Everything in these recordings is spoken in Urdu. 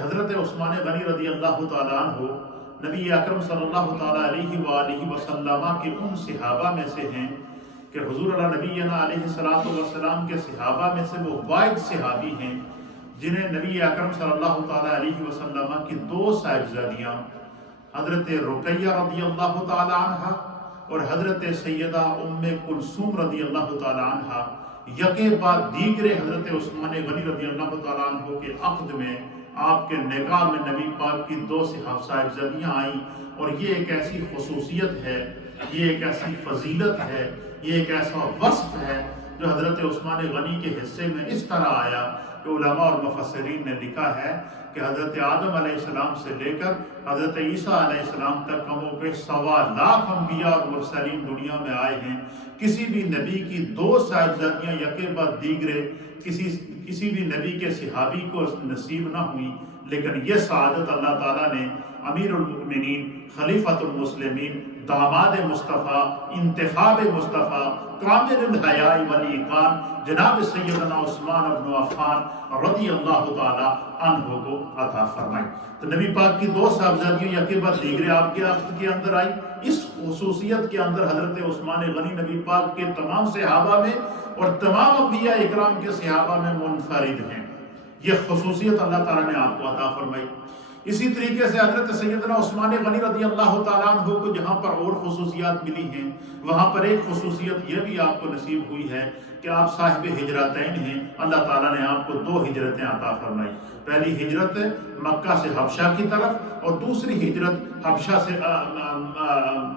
حضرت عثمان غنی رضی اللہ تعالیٰ عنہ نبی اکرم صلی اللہ تعالیٰ علیہ وآلہ وسلم کے ان صحابہ میں سے ہیں کہ حضور اللہ نبینا علیہ السلام کے صحابہ میں سے وہ واحد صحابی ہیں جنہیں نبی اکرم صلی اللہ تعالیٰ علیہ وسلم کی دو صاحبزادیاں حضرت رقیہ رضی اللہ تعالیٰ عنہ اور حضرت سیدہ ام کلثوم رضی اللہ تعالیٰ عنہ یکے بعد دیگرے حضرت عثمان غنی رضی اللہ تعالیٰ عنہ کے عقد میں آپ کے نکاح میں نبی پاک کی دو صاحبزادیاں آئیں، اور یہ ایک ایسی خصوصیت ہے، یہ ایک ایسی فضیلت ہے، یہ ایک ایسا وصف ہے جو حضرت عثمان غنی کے حصے میں اس طرح آیا کہ علماء اور مفسرین نے لکھا ہے کہ حضرت آدم علیہ السلام سے لے کر حضرت عیسیٰ علیہ السلام تک کم و بیش 1.25 لاکھ انبیاء اور مرسلین دنیا میں آئے ہیں، کسی بھی نبی کی دو صاحبزادیاں یکے بعد دیگرے کسی بھی نبی کے صحابی کو نصیب نہ ہوئی، لیکن یہ سعادت اللہ تعالیٰ نے امیر المؤمنین، خلیفۃ المسلمین، داماد مصطفیٰ، انتخاب مصطفیٰ، کامل الحیاء والایقان جناب سیدنا عثمان بن عفان رضی اللہ تعالیٰ عنہ کو عطا فرمائی۔ تو نبی پاک کی دو صاحبزادیوں یکے بعد دیگرے آپ کے عقد کے اندر آئی۔ اس خصوصیت کے اندر حضرت عثمان غنی نبی پاک کے تمام صحابہ میں اور تمام انبیاء اکرام کے صحابہ میں منفرد ہیں۔ یہ خصوصیت اللہ تعالیٰ نے آپ کو عطا فرمائی۔ اسی طریقے سے حضرت سیدنا عثمان غنی رضی اللہ تعالیٰ عنہ کو جہاں پر اور خصوصیات ملی ہیں، وہاں پر ایک خصوصیت یہ بھی آپ کو نصیب ہوئی ہے کہ آپ صاحب ہجرتین ہیں۔ اللہ تعالیٰ نے آپ کو 2 ہجرتیں عطا فرمائی۔ پہلی ہجرت مکہ سے حبشہ کی طرف، اور دوسری ہجرت حبشہ سے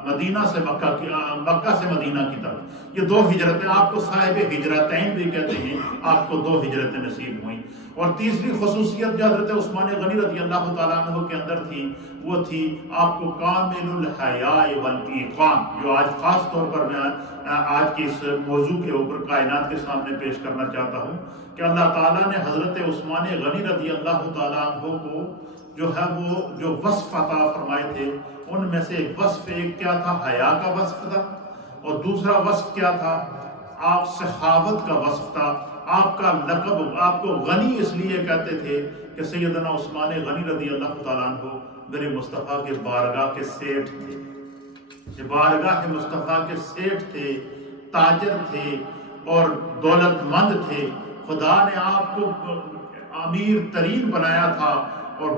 مدینہ سے مکہ سے مدینہ کی طرف۔ یہ 2 ہجرتیں آپ کو صاحب ہجرتین بھی کہتے ہیں، آپ کو 2 ہجرتیں نصیب ہوئیں۔ اور تیسری خصوصیت جو حضرت عثمان غنی رضی اللہ تعالیٰ عنہ کے اندر تھی، وہ تھی آپ کو کامل الحیاء والایقان، جو آج خاص طور پر میں آج کے اس موضوع کے اوپر کائنات کے سامنے پیش کرنا چاہتا ہوں کہ اللہ تعالیٰ نے حضرت عثمان غنی رضی اللہ تعالیٰ عنہ کو جو ہے وہ جو وصف عطا فرمائے تھے، ان میں سے وصف ایک کیا تھا؟ حیا کا وصف تھا، اور دوسرا وصف کیا تھا؟ آپ سخاوت کا وصف تھا۔ آپ کا لقب، آپ کو غنی اس لیے کہتے تھے کہ سیدنا عثمان غنی رضی اللہ تعالیٰ عنہ میرے مصطفیٰ کے بارگاہ کے سیٹھ تھے، یہ بارگاہ مصطفیٰ کے سیٹھ تھے، تاجر تھے اور دولت مند تھے۔ خدا نے آپ کو امیر ترین بنایا تھا، اور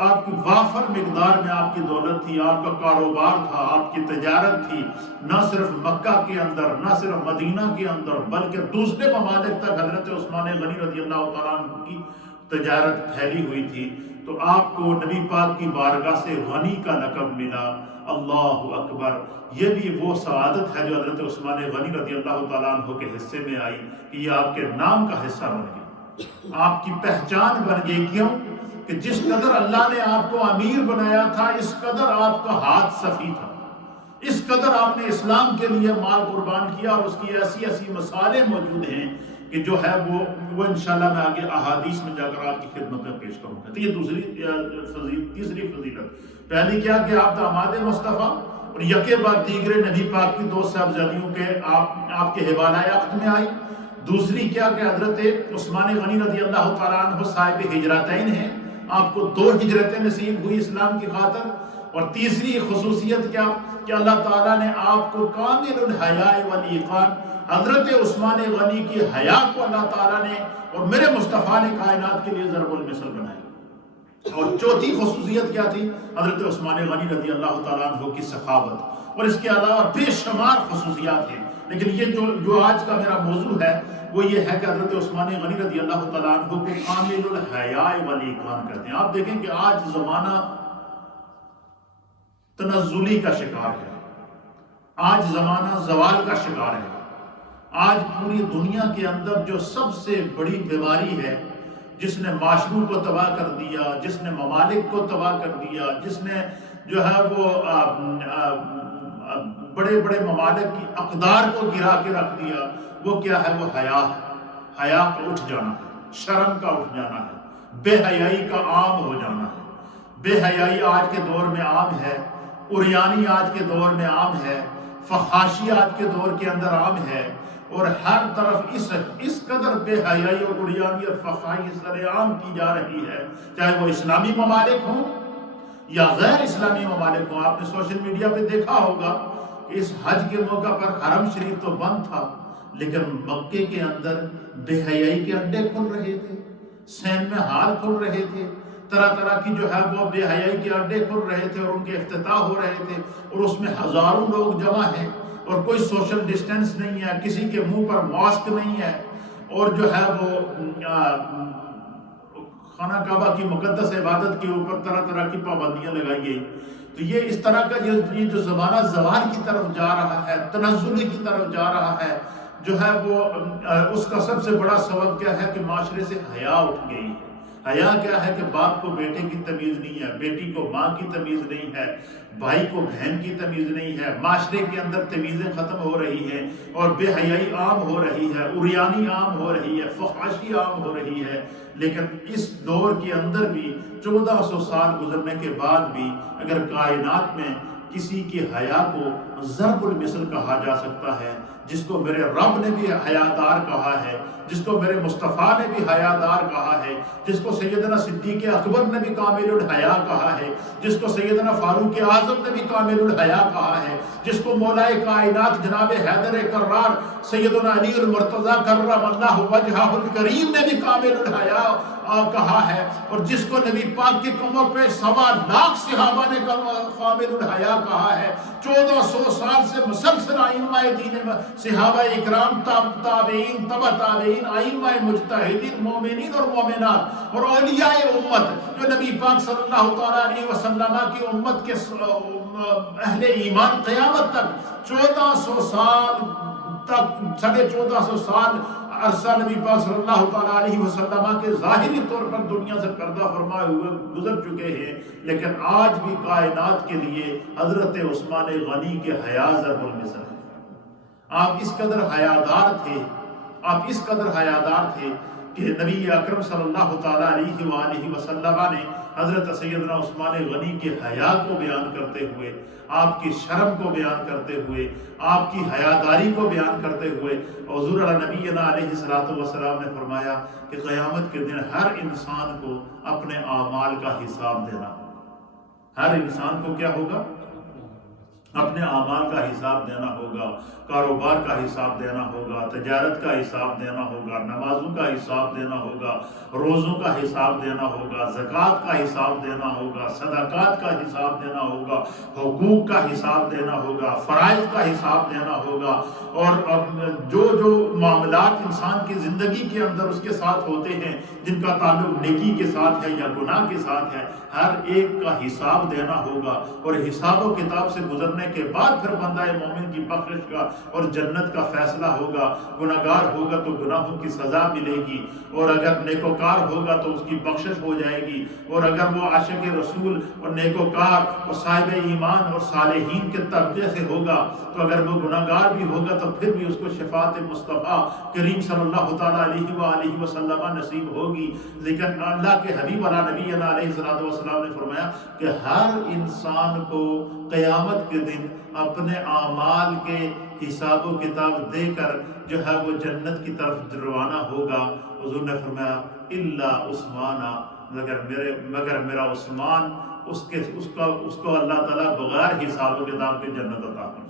آپ کی وافر مقدار میں آپ کی دولت تھی، آپ کا کاروبار تھا، آپ کی تجارت تھی، نہ صرف مکہ کے اندر، نہ صرف مدینہ کے اندر، بلکہ دوسرے ممالک تک حضرت عثمان غنی رضی اللہ تعالیٰ عنہ کی تجارت پھیلی ہوئی تھی۔ تو آپ کو نبی پاک کی بارگاہ سے غنی کا لقب ملا۔ اللہ اکبر! یہ بھی وہ سعادت ہے جو حضرت عثمان غنی رضی اللہ تعالیٰ عنہ کے حصے میں آئی کہ یہ آپ کے نام کا حصہ بن گیا، آپ کی پہچان بن گئی۔ کیوں کہ جس قدر اللہ نے آپ کو امیر بنایا تھا، اس قدر آپ کا ہاتھ صفی تھا، اس قدر آپ نے اسلام کے لیے مال قربان کیا، اور اس کی ایسی ایسی مثالیں موجود ہیں کہ جو ہے وہ انشاءاللہ میں آگے احادیث میں جا کر آپ کی خدمت میں پیش کروں گا۔ تو یہ تیسری فضیلت، پہلی کیا کہ آپ داماد مصطفیٰ، اور یکے بعد دیگرے نبی پاک کی 2 صاحبزادیوں کے آپ کے حوالہ عقد میں آئی۔ دوسری کیا کہ حضرت عثمان غنی رضی اللہ تعالیٰ عنہ صاحب ہجرتین ہیں، آپ کو 2 ہجرتیں نصیب ہوئی اسلام کی خاطر۔ اور تیسری خصوصیت کیا کہ اللہ تعالیٰ نے آپ کو کامل الحیاء والایقان، حضرت عثمان غنی کی حیا کو اللہ تعالیٰ نے اور میرے مصطفیٰ نے کائنات کے لیے ضرب المثل بنایا۔ اور چوتھی خصوصیت کیا تھی؟ حضرت عثمان غنی رضی اللہ تعالیٰ عنہ کی سخاوت، اور اس کے علاوہ بے شمار خصوصیات ہیں، لیکن یہ جو آج کا میرا موضوع ہے وہ یہ ہے کہ حضرت عثمان غنی رضی اللہ تعالیٰ عنہ کو کامل الحیاء والایقان کہتے ہیں۔ آپ دیکھیں کہ آج زمانہ تنزلی کا شکار ہے، آج زمانہ زوال کا شکار ہے۔ آج پوری دنیا کے اندر جو سب سے بڑی بیماری ہے، جس نے معاشروں کو تباہ کر دیا، جس نے ممالک کو تباہ کر دیا، جس نے جو ہے وہ بڑے بڑے ممالک کی اقدار کو گرا کے رکھ دیا، وہ کیا ہے؟ وہ حیا ہے۔ حیا کا اٹھ جانا ہے، شرم کا اٹھ جانا ہے، بے حیائی کا عام ہو جانا ہے۔ بے حیائی آج کے دور میں عام ہے، عریانی آج کے دور میں عام ہے، فحاشی آج کے دور کے اندر عام ہے، اور ہر طرف اس قدر بے حیائی اور عریانیت فحاشی سر عام کی جا رہی ہے، چاہے وہ اسلامی ممالک ہوں یا غیر اسلامی ممالک ہوں۔ آپ نے سوشل میڈیا پہ دیکھا ہوگا کہ اس حج کے موقع پر حرم شریف تو بند تھا، لیکن مکے کے اندر بے حیائی کے اڈے کھل رہے تھے، سینما ہال کھل رہے تھے، طرح طرح کی جو ہے وہ بے حیائی کے اڈے کھل رہے تھے اور ان کے افتتاح ہو رہے تھے، اور اس میں ہزاروں لوگ جمع ہیں اور کوئی سوشل ڈسٹینس نہیں ہے، کسی کے منہ پر ماسک نہیں ہے، اور جو ہے وہ خانہ کعبہ کی مقدس عبادت کے اوپر طرح طرح کی پابندیاں لگائی گئی۔ تو یہ اس طرح کا یہ جو زمانہ زوال کی طرف جا رہا ہے، تنزلی کی طرف جا رہا ہے، جو ہے وہ اس کا سب سے بڑا سبب کیا ہے کہ معاشرے سے حیا اٹھ گئی ہے۔ حیا کیا ہے کہ باپ کو بیٹے کی تمیز نہیں ہے، بیٹی کو ماں کی تمیز نہیں ہے، بھائی کو بہن کی تمیز نہیں ہے، معاشرے کے اندر تمیزیں ختم ہو رہی ہیں اور بے حیائی عام ہو رہی ہے، عریانی عام ہو رہی ہے، فحاشی عام ہو رہی ہے۔ لیکن اس دور کے اندر بھی 1400 سال گزرنے کے بعد بھی اگر کائنات میں کسی کی حیا کو ضرب المثل کہا جا سکتا ہے، جس کو میرے رب نے بھی حیادار کہا ہے، جس کو میرے مصطفیٰ نے بھی حیادار کہا ہے، جس کو سیدنا صدیق اکبر نے بھی کامل الحیا کہا ہے، جس کو سیدنا فاروق اعظم نے بھی کامل الحیا کہا ہے، جس کو مولا کائنات جناب حیدر کرار سیدنا علی المرتضیٰ کرم اللہ وجہہ الکریم نے بھی کامل الحیا کہا ہے، اور جس کو نبی پاک کی کمر پہ 1.25 لاکھ صحابہ نے کامل الحیا کہا ہے۔ 1400 سال سے مسلسل ائمہ دین صحابہ اکرام، تابعین، تبع تابعین، ائمہ مجتہدین، مومنین اور مومنات اور اولیاء امت جو نبی پاک صلی اللہ تعالیٰ علیہ وسلم کی امت کے اہل ایمان قیامت تک 1400 سال تک 1450 سال عرصہ نبی پاک صلی اللہ تعالیٰ علیہ وسلم کے ظاہری طور پر دنیا سے پردہ فرمائے ہوئے گزر چکے ہیں، لیکن آج بھی کائنات کے لیے حضرت عثمان غنی کے حیا ضرب المثل ہے۔ آپ اس قدر حیادار تھے کہ نبی اکرم صلی اللہ تعالیٰ علیہ وآلہ وسلم نے حضرت سیدنا عثمان غنی کے حیا کو بیان کرتے ہوئے، آپ کی شرم کو بیان کرتے ہوئے، آپ کی حیاداری کو بیان کرتے ہوئے حضور نبینا علیہ الصلوۃ والسلام نے فرمایا کہ قیامت کے دن ہر انسان کو اپنے اعمال کا حساب دینا ہوگا۔ ہر انسان کو کیا ہوگا؟ اپنے اعمال کا حساب دینا ہوگا، کاروبار کا حساب دینا ہوگا، تجارت کا حساب دینا ہوگا، نمازوں کا حساب دینا ہوگا، روزوں کا حساب دینا ہوگا، زکوٰۃ کا حساب دینا ہوگا، صدقات کا حساب دینا ہوگا، حقوق کا حساب دینا ہوگا، فرائض کا حساب دینا ہوگا، اور جو معاملات انسان کی زندگی کے اندر اس کے ساتھ ہوتے ہیں، جن کا تعلق نیکی کے ساتھ ہے یا گناہ کے ساتھ ہے، ہر ایک کا حساب دینا ہوگا، اور حساب و کتاب سے گزرنے کے بعد پھر بندہ مومن کی بخشش کا اور جنت کا فیصلہ ہوگا۔ گناہگار ہوگا تو گناہوں کی سزا ملے گی، اور اگر نیکوکار ہوگا تو اس کی بخشش ہو جائے گی، اور اگر وہ عاشق رسول اور نیکوکار اور صاحب ایمان اور صالحین کے طبقے سے ہوگا تو اگر وہ گناہگار بھی ہوگا تو پھر بھی اس کو شفاعت مصطفیٰ کریم صلی اللہ تعالیٰ علیہ وآلہ وسلم نصیب ہوگی۔ لیکن اللہ کے حبیب نبی علیہ الصلوۃ والسلام نے فرمایا کہ ہر انسان کو قیامت کے دن اپنے اعمال کے حساب و کتاب دے کر جو ہے وہ جنت کی طرف روانہ ہوگا۔ حضور نے فرمایا الا عثمان، مگر میرا عثمان، اس کو اللہ تعالیٰ بغیر حساب و کتاب کے جنت عطا فرمائے۔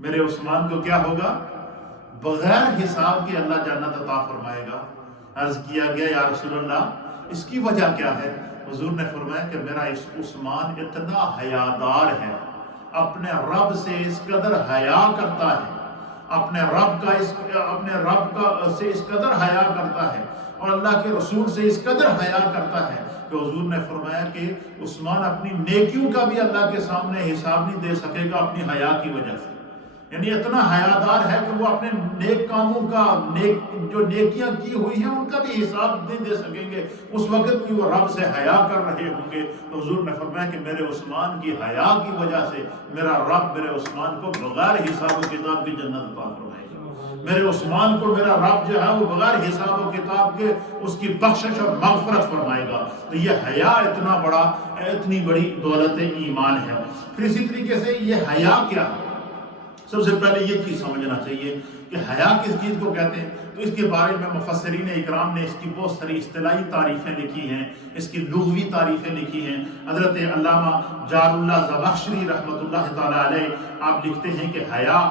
میرے عثمان کو کیا ہوگا؟ بغیر حساب کے اللہ جنت عطا فرمائے گا۔ عرض کیا گیا یا رسول اللہ اس کی وجہ کیا ہے؟ حضور نے فرمایا کہ میرا عثمان اتنا حیادار ہے، اپنے رب سے اس قدر حیا کرتا ہے، اپنے رب سے اس قدر حیا کرتا ہے، اور اللہ کے رسول سے اس قدر حیا کرتا ہے کہ حضور نے فرمایا کہ عثمان اپنی نیکیوں کا بھی اللہ کے سامنے حساب نہیں دے سکے گا اپنی حیا کی وجہ سے۔ یعنی اتنا حیادار ہے کہ وہ اپنے نیک کاموں کا جو نیکیاں کی ہوئی ہیں ان کا بھی حساب نہیں دے سکیں گے، اس وقت بھی وہ رب سے حیا کر رہے ہوں گے۔ تو حضور نے فرمایا کہ میرے عثمان کی حیا کی وجہ سے میرا رب میرے عثمان کو بغیر حساب و کتاب کی جنت عطا فرمائے گا۔ میرے عثمان کو میرا رب جو ہے وہ بغیر حساب و کتاب کے اس کی بخشش اور مغفرت فرمائے گا۔ تو یہ حیا اتنی بڑی دولت ایمان ہے۔ پھر اسی طریقے سے یہ حیا کیا؟ سب سے پہلے یہ چیز سمجھنا چاہیے کہ حیا کس چیز کو کہتے ہیں. تو اس کے بارے میں مفسرین اکرام نے اس کی بہت ساری اصطلاحی تعریفیں لکھی ہیں، اس کی لغوی تعریفیں لکھی ہیں. حضرت علامہ جار اللہ زمخشری رحمۃ اللہ تعالی علیہ آپ لکھتے ہیں کہ حیا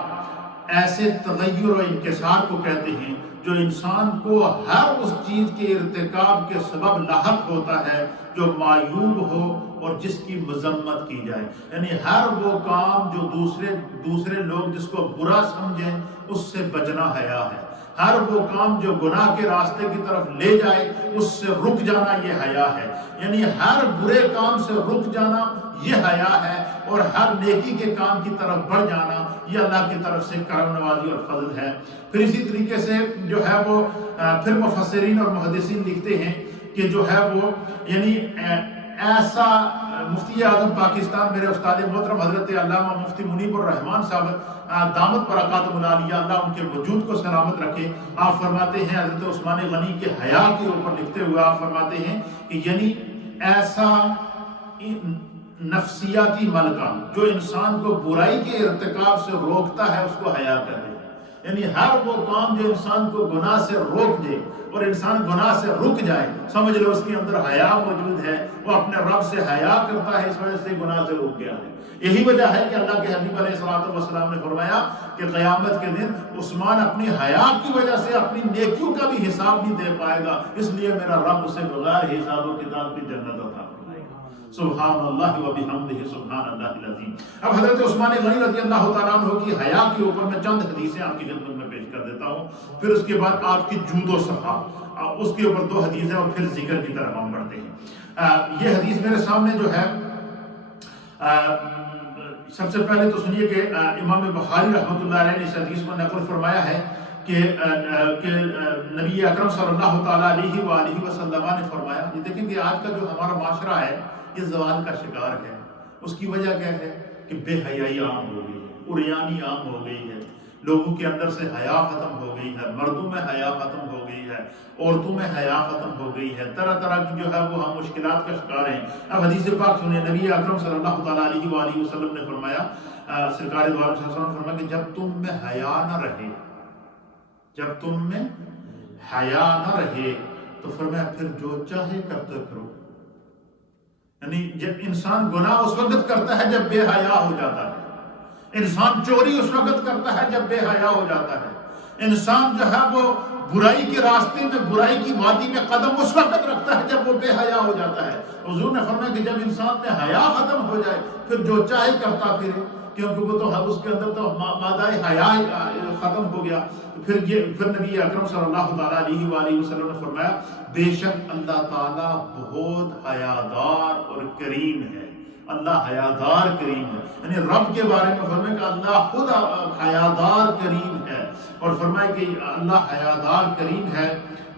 ایسے تغیر و انکسار کو کہتے ہیں جو انسان کو ہر اس چیز کے ارتکاب کے سبب لاحق ہوتا ہے جو معیوب ہو اور جس کی مذمت کی جائے. یعنی ہر وہ کام جو دوسرے لوگ جس کو برا سمجھیں اس سے بچنا حیا ہے. ہر وہ کام جو گناہ کے راستے کی طرف لے جائے اس سے رک جانا یہ حیا ہے. یعنی ہر برے کام سے رک جانا یہ حیا ہے، اور ہر نیکی کے کام کی طرف بڑھ جانا یہ اللہ کی طرف سے کرم نوازی اور فضل ہے. پھر اسی طریقے سے جو ہے وہ پھر مفسرین اور محدثین لکھتے ہیں کہ جو ہے وہ یعنی ایسا مفتی اعظم پاکستان میرے استاد محترم حضرت علامہ مفتی منیب الرحمان صاحب دامت برکاتہم العالیہ اللہ ان کے وجود کو سلامت رکھے، آپ فرماتے ہیں حضرت عثمان غنی کے حیا کے اوپر لکھتے ہوئے آپ فرماتے ہیں کہ یعنی ایسا نفسیاتی ملکہ جو انسان کو برائی کے ارتکاب سے روکتا ہے اس کو حیا کہتے ہیں. یعنی ہر وہ کام جو انسان کو گناہ سے روک دے اور انسان گناہ سے رک جائے سمجھ لو اس کے اندر حیا موجود ہے، وہ اپنے رب سے حیا کرتا ہے، اس وجہ سے گناہ سے رک گیا ہے. یہی وجہ ہے کہ اللہ کے حبیب علیہ السلام نے فرمایا کہ قیامت کے دن عثمان اپنی حیا کی وجہ سے اپنی نیکیوں کا بھی حساب نہیں دے پائے گا، اس لیے میرا رب اسے بغیر حساب و کتاب کی جنت عطا فرمائے گا. سبحان اللہ و بحمدہ سبحان اللہ العظیم. اب حضرت عثمان غنی رضی اللہ تعالیٰ عنہ کی حیا کے اوپر میں چند حدیثیں آپ کی خدمت میں پیش کر دیتا ہوں، پھر اس کے بعد آپ کی جود و صفا، اس کے اوپر 2 حدیثیں اور پھر ذکر کی طرف ہم بڑھتے ہیں. یہ حدیث میرے سامنے جو ہے سب سے پہلے تو سنیے کہ امام بخاری رحمۃ اللہ علیہ نے اس حدیث کو نقل فرمایا ہے کہ نبی اکرم صلی اللہ تعالیٰ علیہ وآلہ وسلم نے فرمایا. یہ دیکھیں کہ آج کا جو ہمارا معاشرہ ہے یہ زوال کا شکار ہے. اس کی وجہ کیا ہے کہ بے حیائی عام ہو گئی ہے، عریانی عام ہو گئی ہے، لوگوں کے اندر سے حیا ختم ہو گئی ہے، مردوں میں حیا ختم ہو گئی ہے، عورتوں میں حیا ختم ہو گئی ہے، طرح طرح کی جو ہے وہ ہم مشکلات کا شکار ہیں. اب حدیث پاک سنیں، نبی اکرم صلی اللہ تعالیٰ علیہ وآلہ وسلم نے فرمایا، سرکار دو عالم صلی اللہ علیہ وسلم نے فرمایا کہ جب تم میں حیا نہ رہے، جب تم میں حیا نہ رہے تو فرمایا پھر جو چاہے کرتے پھرو. یعنی جب انسان گناہ اس وقت کرتا ہے جب بے حیا ہو جاتا ہے، انسان چوری اس وقت کرتا ہے جب بے حیا ہو جاتا ہے، انسان جو ہے وہ برائی کے راستے میں برائی کی وادی میں قدم اس وقت رکھتا ہے جب وہ بے حیا ہو جاتا ہے. حضور نے فرمایا کہ جب انسان میں حیا ختم ہو جائے پھر جو چاہے کرتا پھرے، کیونکہ وہ تو اس کے اندر تو مادہ حیا ختم ہو گیا. پھر نبی اکرم صلی اللہ تعالیٰ علیہ وآلہ وسلم نے فرمایا بے شک اللہ تعالیٰ بہت حیادار اور کریم ہے. اللہ حیادار کریم ہے، یعنی رب کے بارے میں فرمایا کہ اللہ خود حیادار کریم ہے، اور فرمایا کہ اللہ حیادار کریم ہے.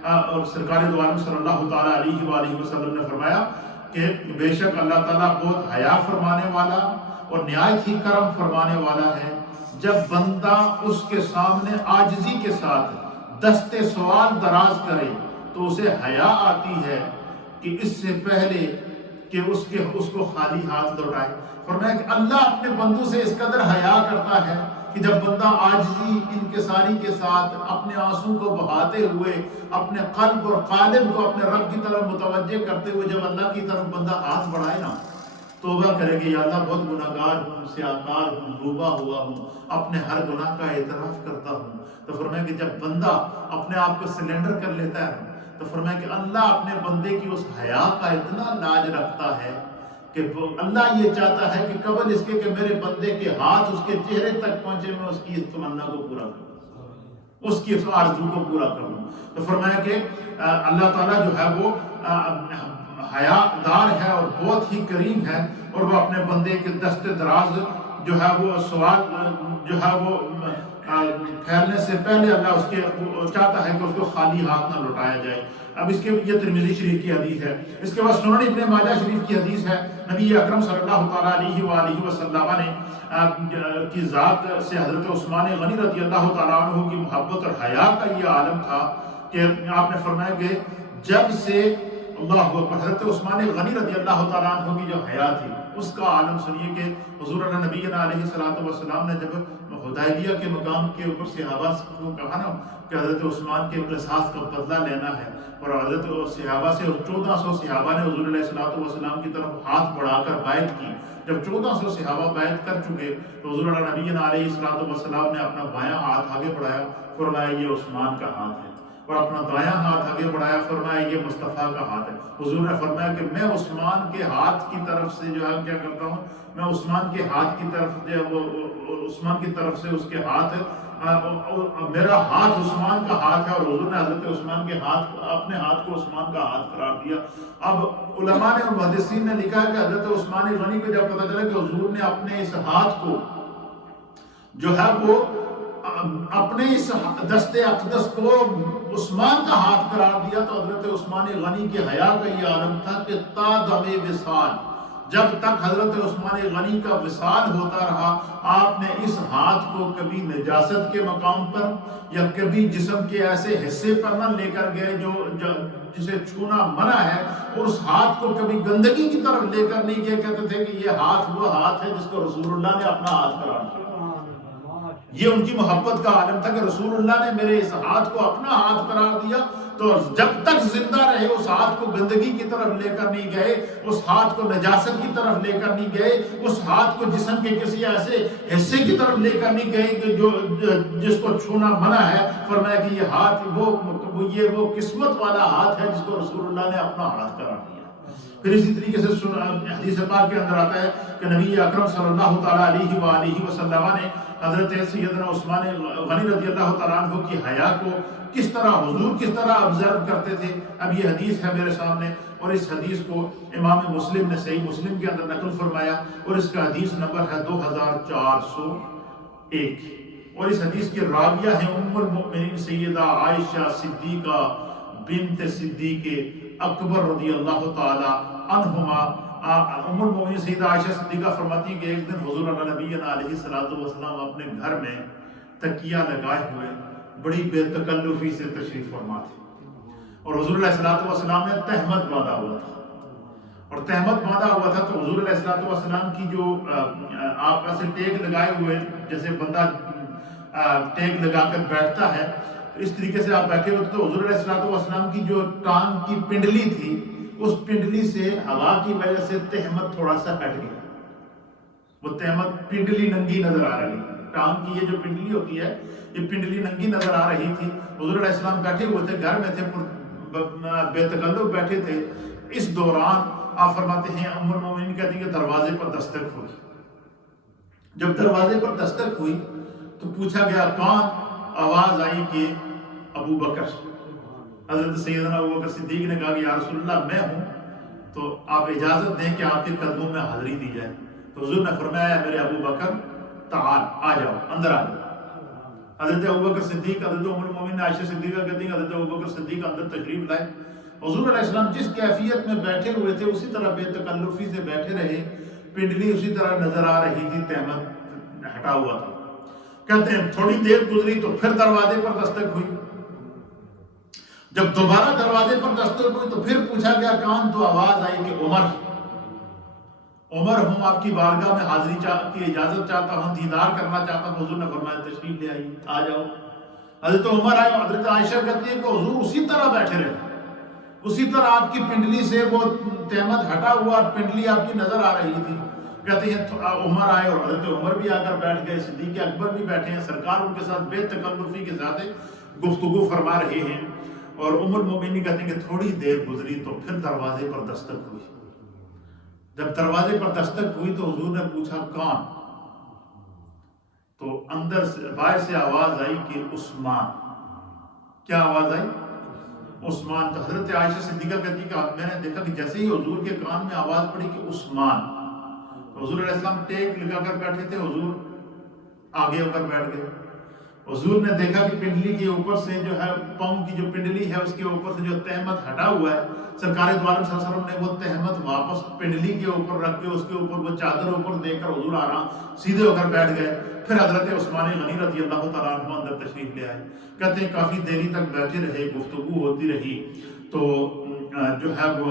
اور سرکار دو عالم صلی اللہ تعالیٰ علیہ وآلہ وسلم نے فرمایا کہ بے شک اللہ تعالیٰ بہت حیا فرمانے والا اور نہایت ہی کرم فرمانے والا ہے. جب بندہ اس کے سامنے عاجزی کے ساتھ دست سوال دراز کرے تو اسے حیا آتی ہے کہ اس سے پہلے کہ اس کو خالی ہاتھ لوٹائے. فرمایا کہ اللہ اپنے بندوں سے اس قدر حیا کرتا ہے کہ جب بندہ عاجزی انکساری کے ساتھ اپنے آنسوں کو بہاتے ہوئے اپنے قلب اور قالب کو اپنے رب کی طرف متوجہ کرتے ہوئے جب اللہ کی طرف بندہ ہاتھ بڑھائے نا، توبہ کرے کہ یا اللہ بہت گناہگار ہوں، سیاہکار ہوں، ڈوبا ہوا ہوں، اپنے ہر گناہ کا اعتراف کرتا ہوں، تو فرمایا کہ جب بندہ اپنے آپ کو سلنڈر کر لیتا ہے تو فرمایا کہ اللہ اپنے بندے کی اس حیا کا اتنا لاج رکھتا ہے کہ اللہ یہ چاہتا ہے کہ قبل اس کے کہ میرے بندے کے ہاتھ اس کے چہرے تک پہنچے، میں اس کی اس تمنا کو پورا کروں، اس کی اس آرزو کو پورا کروں. تو فرمایا کہ اللہ تعالیٰ جو ہے وہ حیا دار ہے اور بہت ہی کریم ہے، اور وہ اپنے بندے کے دست دراز جو ہے وہ سوال جو ہے وہ پھیلنے سے پہلے اللہ اس کے چاہتا ہے کہ اس کو خالی ہاتھ نہ لوٹایا جائے. اب اس کے یہ ترمذی شریف کی حدیث ہے. اس کے بعد سنن ابن ماجہ شریف کی حدیث ہے. نبی اکرم صلی اللہ تعالیٰ علیہ وآلہ وسلم نے کی ذات سے حضرت عثمان غنی رضی اللہ تعالیٰ عنہ کی محبت اور حیا کا یہ عالم تھا کہ آپ نے فرمایا کہ جب سے اللہ حضرت عثمان غنی رضی اللہ تعالیٰ عنہ کی جو حیا تھی اس کا عالم سنیے کہ حضور اللہ نبی علیہ الصلوۃ والسلام نے جب حدیبیہ کے مقام کے اوپر صحابہ کو کہا نا کہ حضرت عثمان کے قصاص کا بدلہ لینا ہے، اور حضرت صحابہ سے 1400 صحابہ نے حضور علیہ السلام کی طرف ہاتھ بڑھا کر بیعت کی۔ جب 1400 صحابہ بیعت کر چکے تو حضور نبی علیہ السلام نے اپنا بایاں ہاتھ آگے بڑھایا، فرمایا یہ عثمان کا ہاتھ ہے، اور اپنا دایاں ہاتھ آگے بڑھایا، فرمایا یہ مصطفیٰ کا ہاتھ ہے۔ حضور نے فرمایا کہ میں عثمان کے ہاتھ کی طرف سے جو ہے کیا کرتا ہوں، میں عثمان کے ہاتھ کی طرف جو ہے عثمان کی طرف سے اس کے ہاتھ، میرا ہاتھ عثمان کا ہاتھ ہے، اور حضور نے حضرت عثمان کے ہاتھ، اپنے ہاتھ کو عثمان کا ہاتھ قرار دیا۔ اب علماء نے اور محدثین نے لکھا ہے کہ حضرت عثمان غنی کو جب پتہ چلا کہ حضور نے اپنے اس ہاتھ کو جو ہے وہ اپنے اس دست اقدس کو عثمان کا ہاتھ قرار دیا، تو حضرت عثمان غنی کے حیا کا یہ عالم تھا کہ تا دم وصال، جب تک حضرت عثمان غنی کا وصال ہوتا رہا، آپ نے اس ہاتھ کو کبھی نجاست کے مقام پر یا کبھی جسم کے ایسے حصے پر نہ لے کر گئے جو جسے چھونا منع ہے، اور اس ہاتھ کو کبھی گندگی کی طرف لے کر نہیں گئے۔ کہتے تھے کہ یہ ہاتھ وہ ہاتھ ہے جس کو رسول اللہ نے اپنا ہاتھ قرار دیا۔ یہ ان کی محبت کا عالم تھا کہ رسول اللہ نے میرے اس ہاتھ کو اپنا ہاتھ قرار دیا، تو جب تک زندہ رہے اس ہاتھ کو گندگی کی طرف لے کر نہیں گئے، اس ہاتھ کو نجاست کی طرف لے کر نہیں گئے، اس ہاتھ کو جسم کے کسی ایسے حصے کی طرف لے کر نہیں گئے کہ جو جس کو چھونا منع ہے۔ فرمایا کہ یہ ہاتھ وہ قسمت والا ہاتھ ہے جس کو رسول اللہ نے اپنا ہاتھ قرار دیا۔ پھر اسی طریقے سے حدیث پاک کے اندر آتا ہے کہ نبی اکرم صلی اللہ تعالیٰ علیہ وآلہ وسلم نے حضرت سیدنا عثمان غنی رضی اللہ تعالیٰ عنہ کی حیا کو کس طرح حضور کس طرح آبزرو کرتے تھے۔ اب یہ حدیث ہے میرے سامنے، اور اس حدیث کو امام مسلم نے صحیح مسلم کے اندر نقل فرمایا، اور اس کا حدیث نمبر ہے 2401، اور اس حدیث کی راویہ ہے ام المؤمنین سیدہ عائشہ صدیقہ بنت صدیق اکبر رضی اللہ تعالی عنہما۔ ام المؤمنین سیدہ عائشہ صدیقہ فرماتی ہیں کہ ایک دن حضور نبی علیہ السلام اپنے گھر میں تکیہ لگائے ہوئے بڑی بے تکلفی سے تشریف فرما تھے، اور حضور علیہ السلام نے تہمت باندھا ہوا تھا، اور تہمت باندھا ہوا تھا تو حضور علیہ السلام کی جو آپ ایسے ٹیک لگائے ہوئے جیسے بندہ ٹیک لگا کر بیٹھتا ہے، اس طریقے سے آپ بیٹھے ہوئے تو حضور علیہ السلام کی جو ٹانگ کی پنڈلی تھی، اس پنڈلی سے ہوا کی وجہ سے تہمت تھوڑا سا ہٹ گیا، وہ تہمت پنڈلی ننگی نظر آ رہی، ٹانگ کی یہ جو پنڈلی ہوتی ہے یہ پنڈلی ننگی نظر آ رہی تھی۔ حضور علیہ السلام بیٹھے ہوئے تھے، گھر میں تھے، بے تکلف بیٹھے تھے۔ اس دوران آپ فرماتے ہیں ام المومنین کہتی ہیں کہ دروازے پر دستک ہوئی۔ جب دروازے پر دستک ہوئی تو پوچھا گیا کون؟ آواز آئی کہ ابو بکر۔ حضرت سیدنا ابو بکر صدیق نے کہا کہ یا رسول اللہ میں ہوں، تو آپ اجازت دیں کہ آپ کے قدموں میں حاضری دی جائے۔ تو حضور نے فرمایا میرے ابو بکر تعال، آ جاؤ، اندر آ جاؤ۔ حضرت ابو بکر صدیق، حضرت ام المومنین عائشہ صدیقہ کہتی ہیں حضرت ابو بکر صدیق اندر تشریف لائے۔ حضور علیہ السلام جس کیفیت میں بیٹھے ہوئے تھے اسی طرح بے تکلفی سے بیٹھے رہے، پنڈلی اسی طرح نظر آ رہی تھی، تہمت ہٹا ہوا تھا۔ کہتے ہیں تھوڑی دیر گزری تو پھر دروازے پر دستک ہوئی۔ جب دوبارہ دروازے پر دستک ہوئی تو پھر پوچھا گیا کون؟ تو آواز آئی کہ عمر ہوں، آپ کی بارگاہ میں حاضری کی اجازت چاہتا ہوں، دیدار کرنا چاہتا ہوں۔ حضور نے فرمایا تشریف لے آئیے، آ جاؤ۔ حضرت عمر آئے، حضرت عائشہ کہتی ہے کہ حضور اسی طرح بیٹھے رہے، اسی طرح آپ کی پنڈلی سے وہ تہمت ہٹا ہوا، پنڈلی آپ کی نظر آ رہی تھی۔ کہتے ہیں عمر آئے اور حضرت عمر بھی آ کر بیٹھ گئے، صدیق اکبر بھی بیٹھے ہیں، سرکار ان کے ساتھ بے تکلفی کے ساتھ گفتگو فرما رہے ہیں۔ اور ام المومنین کہتے ہیں کہ تھوڑی دیر گزری تو پھر دروازے پر دستک ہوئی۔ جب دروازے پر دستک ہوئی تو حضور نے پوچھا کون؟ تو اندر سے باہر سے آواز آئی کہ عثمان۔ کیا آواز آئی؟ عثمان۔ تو حضرت عائشہ صدیقہ کہتی کہ میں نے دیکھا کہ جیسے ہی حضور کے کان میں آواز پڑی کہ عثمان، تو حضور علیہ السلام ٹیک لگا کر بیٹھے تھے، حضور آگے ہو کر بیٹھ گئے۔ حضور نے دیکھا کہ پنڈلی کے اوپر سے جو ہے پاؤں کی جو پنڈلی ہے اس کے اوپر سے جو تہمت ہٹا ہوا ہے، سرکار دو عالم صلی اللہ علیہ وسلم نے وہ تہمت واپس پنڈلی کے اوپر رکھ کے اس کے اوپر وہ چادر اوپر دے کر حضور آرام سیدھے ہو کر بیٹھ گئے۔ پھر حضرت عثمان غنی رضی اللہ تعالیٰ عنہ اندر تشریف لے آئے۔ کہتے ہیں کافی دیری تک بیٹھے رہے، گفتگو ہوتی رہی، تو جو ہے وہ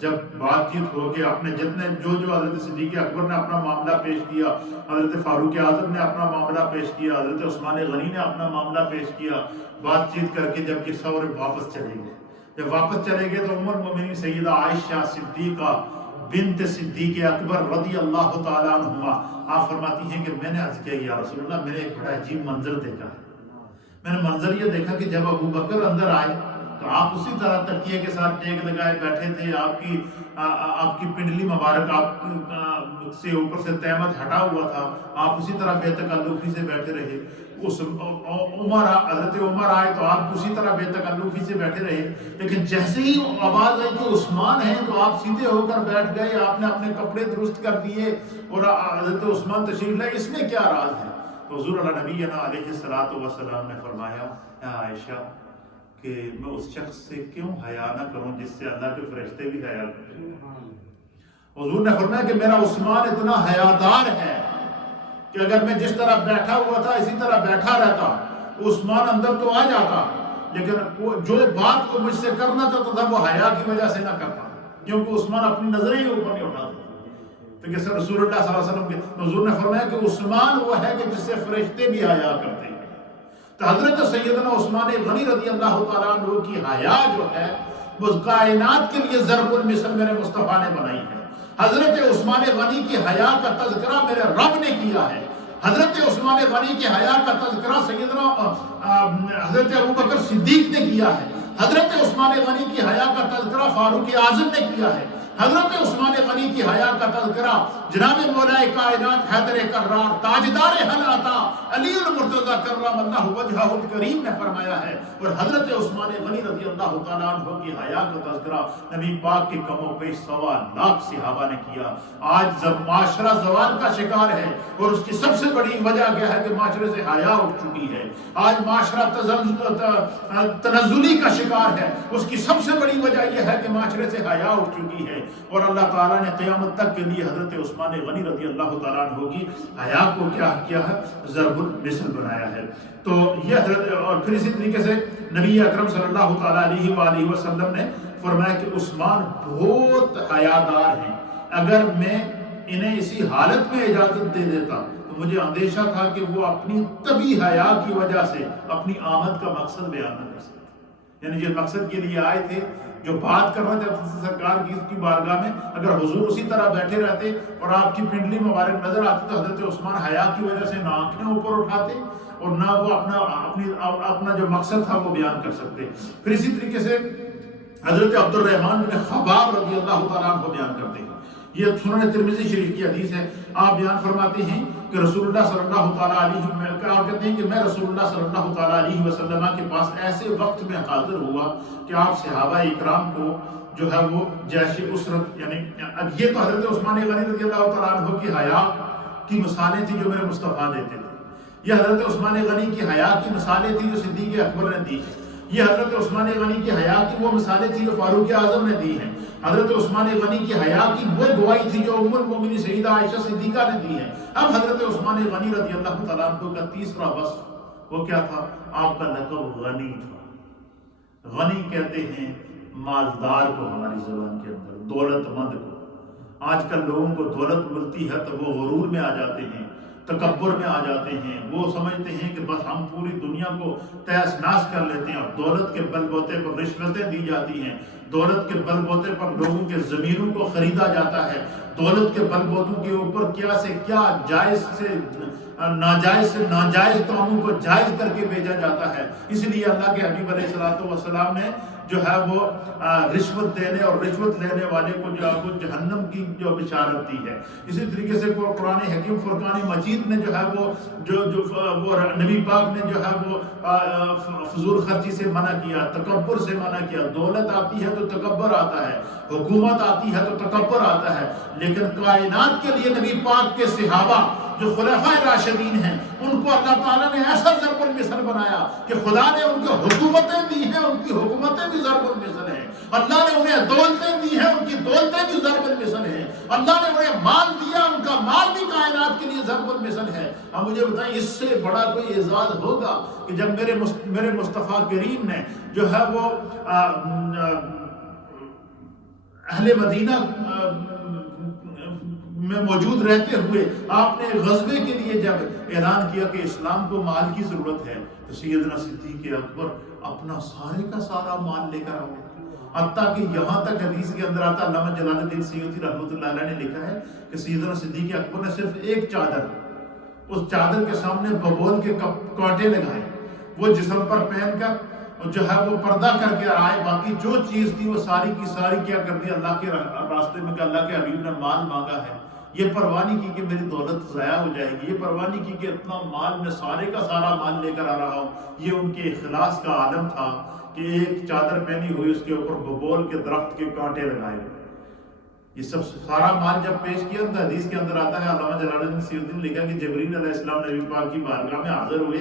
جب بات چیت ہو کے اپنے جتنے جو حضرت صدیق اکبر نے اپنا معاملہ پیش کیا، حضرت فاروق اعظم نے اپنا معاملہ پیش کیا، حضرت عثمان غنی نے اپنا معاملہ پیش کیا، بات چیت کر کے جب یہ سور واپس چلے گئے، جب واپس چلے گئے تو ام المؤمنین سیدہ عائشہ صدیقہ بنت صدیق اکبر رضی اللہ تعالیٰ عنہما آپ فرماتی ہیں کہ میں نے عرض کیا یا رسول اللہ میں نے ایک بڑا عجیب منظر دیکھا ہے۔ میں نے منظر یہ دیکھا کہ جب ابو بکر اندر آئے تو آپ اسی طرح تکیے کے ساتھ ٹیک لگائے بیٹھے تھے، آپ کی پنڈلی مبارک آپ سے اوپر سے تہمت ہٹا ہوا تھا، آپ اسی طرح بے تکلفی سے بیٹھے رہے۔ حضرت عمر آئے تو آپ اسی طرح بے تکلفی سے بیٹھے رہے، لیکن جیسے ہی آواز آئی کہ عثمان ہیں تو آپ سیدھے ہو کر بیٹھ گئے، آپ نے اپنے کپڑے درست کر دیے اور حضرت عثمان تشریف لائے، اس میں کیا راز ہے؟ تو حضور اللہ نبی علیہ السلام نے فرمایا اے عائشہ کہ میں اس شخص سے کیوں حیا نہ کروں جس سے اللہ کے فرشتے بھی حیا کریں۔ حضور نے فرمایا کہ میرا عثمان اتنا حیادار ہے کہ اگر میں جس طرح بیٹھا ہوا تھا اسی طرح بیٹھا رہتا، عثمان اندر تو آ جاتا، لیکن جو بات وہ مجھ سے کرنا چاہتا تھا وہ حیا کی وجہ سے نہ کرتا، کیونکہ عثمان اپنی نظریں ہی اوپر نہیں اٹھاتا۔ تو کہ رسول اللہ صلی اللہ علیہ وسلم کے حضور نے فرمایا کہ عثمان وہ ہے کہ جس سے فرشتے بھی حیا کرتے ہیں۔ تو حضرت سیدنا عثمان غنی رضی اللہ تعالیٰ عنہ کی حیا جو ہے وہ کائنات کے لیے ضرب المثل میرے مصطفیٰ نے بنائی ہے۔ حضرت عثمان غنی کی حیا کا تذکرہ میرے رب نے کیا ہے۔ حضرت عثمان غنی کی حیا کا تذکرہ سیدنا حضرت ابوبکر صدیق نے کیا ہے۔ حضرت عثمان غنی کی حیا کا تذکرہ فاروق اعظم نے کیا ہے۔ حضرت عثمان غنی کی حیا کا تذکرہ جناب مولا کائنات حیدر کرار تاجدار حل عطا علی المرتضی کرم اللہ وجہہ الکریم نے فرمایا ہے۔ اور حضرت عثمان غنی رضی اللہ تعالیٰ عنہ کی حیا کا تذکرہ نبی پاک کے کم و بیش 1.25 صحابہ نے کیا۔ آج معاشرہ زوال کا شکار ہے اور اس کی سب سے بڑی وجہ کیا ہے کہ معاشرے سے حیا اٹھ چکی ہے۔ آج معاشرہ تنزلی کا شکار ہے، اس کی سب سے بڑی وجہ یہ ہے کہ معاشرے سے حیا اٹھ چکی ہے۔ اور اللہ تعالیٰ نے قیامت تک کے لیے حضرت عثمان غنی رضی اللہ تعالیٰ عنہ کی حیا کو کیا کیا ہے؟ ضرب المثل بنایا ہے۔ تو یہ حضرت اور پھر اسی طریقے سے نبی اکرم صلی اللہ تعالیٰ علیہ وآلہ وسلم نے فرمایا کہ عثمان بہت حیادار ہیں، اگر میں انہیں اسی حالت میں اجازت دے دیتا تو مجھے اندیشہ تھا کہ وہ اپنی طبی حیا کی وجہ سے اپنی آمد کا مقصد بیان نہ کر سکتے، یعنی جس مقصد کے لیے آئے تھے، جو بات کرنا چاہتے تھے سرکار کی بارگاہ میں، اگر حضور اسی طرح بیٹھے رہتے اور آپ کی پنڈلی مبارک نظر آتی تو حضرت عثمان حیا کی وجہ سے نہ آنکھیں اوپر اٹھاتے اور نہ وہ اپنا جو مقصد تھا وہ بیان کر سکتے۔ پھر اسی طریقے سے حضرت عبد الرحمن بن خباب رضی اللہ تعالیٰ عنہ بیان کرتے ہیں، یہ سنن ترمذی شریف کی حدیث ہے۔ آپ بیان فرماتے ہیں کہ رسول اللہ صلی اللہ تعالیٰ علیہ وسلم آپ کہتے ہیں کہ میں رسول اللہ صلی اللہ تعالیٰ علیہ وسلم کے پاس ایسے وقت میں حاضر ہوا کہ آپ صحابہ اکرام کو جو ہے وہ جیش اسرت، یعنی اب یہ تو حضرت عثمان غنی رضی اللہ تعالیٰ عنہ کی حیا کی مثالیں تھیں جو میرے مصطفیٰ دیتے تھے، یہ حضرت عثمان غنی کی حیا کی مثالیں تھیں جو صدیق اکبر نے دی، یہ حضرت عثمان غنی کی حیا کی وہ مثالیں تھیں جو فاروق اعظم نے دی ہیں، حضرت عثمان غنی کی حیا کی وہ گواہی تھی جو ام المؤمنین سیدہ عائشہ صدیقہ نے دی ہے۔ اب حضرت عثمان غنی رضی اللہ تعالیٰ عنہ کا تیسرا وصف وہ کیا تھا؟ آپ کا لقب غنی تھا۔ غنی کہتے ہیں مالدار کو ہماری زبان کے اندر، دولت مند کو۔ آج کل لوگوں کو دولت ملتی ہے تو وہ غرور میں آ جاتے ہیں، تکبر میں آ جاتے ہیں، وہ سمجھتے ہیں کہ بس ہم پوری دنیا کو تہس ناس کر لیتے ہیں، اور دولت کے بل بوتے پر رشوتیں دی جاتی ہیں، دولت کے بل بوتے پر لوگوں کے ضمیروں کو خریدا جاتا ہے، دولت کے بل بوتوں کے اوپر کیا سے کیا جائز سے ناجائز کاموں کو جائز کر کے بھیجا جاتا ہے۔ اس لیے اللہ کے حبیب علیہ السلام نے جو ہے وہ رشوت دینے اور رشوت لینے والے کو جو ہے وہ جہنم کی جو بشارت دی ہے۔ اسی طریقے سے قرآن حکیم فرقان مجید نے جو ہے وہ نبی پاک نے جو ہے وہ فضول خرچی سے منع کیا، تکبر سے منع کیا۔ دولت آتی ہے تو تکبر آتا ہے، حکومت آتی ہے تو تکبر آتا ہے، لیکن کائنات کے لیے نبی پاک کے صحابہ جو خلفائے راشدین ہیں ان کو اللہ تعالیٰ نے ایسا ضرب المثل بنایا کہ خدا نے ان کو حکومتیں دی ہیں، ان کی حکومتیں بھی ضرب المثل ہیں، اللہ نے انہیں دولتیں دی ہیں، ان کی دولتیں بھی ضرب المثل ہیں، اللہ نے انہیں مال دیا، ان کا مال بھی کائنات کے لیے ضرب المثل ہے۔ اب مجھے بتائیں اس سے بڑا کوئی اعزاز ہوگا کہ جب میرے مصطفیٰ کریم نے جو ہے وہ اہل مدینہ میں موجود رہتے ہوئے آپ نے غزوے کے لیے جب اعلان کیا کہ اسلام کو مال کی ضرورت ہے تو سیدنا صدیق اکبر اپنا سارے کا سارا مال لے کر آئے، حتیٰ کہ یہاں تک حدیث کے اندر آتا، علامہ جلال الدین سیوطی رحمۃ اللہ علیہ نے لکھا ہے کہ سیدنا صدیق اکبر نے صرف ایک چادر، اس چادر کے سامنے ببول کے کانٹے لگائے، وہ جسم پر پہن کر جو ہے وہ پردہ کر کے آئے، باقی جو چیز تھی وہ ساری کی ساری کیا کر دی اللہ کے راستے میں، کہ اللہ کے حبیب نے مال مانگا ہے، یہ پرواہ نہیں کی کہ میری دولت ضائع ہو جائے گی، یہ پرواہ نہیں کی کہ اتنا مال میں سارے کا سارا مال لے کر آ رہا ہوں، یہ ان کے اخلاص کا عالم تھا کہ ایک چادر پہنی ہوئی اس کے اوپر ببول کے درخت کے کانٹے لگائے ہوئے۔ یہ سب سارا مال جب پیش کیا تو حدیث کے اندر آتا ہے، علامہ جلال الدین سیوطی نے لکھا کہ جبریل علیہ السلام نبی پاک کی بارگاہ میں حاضر ہوئے،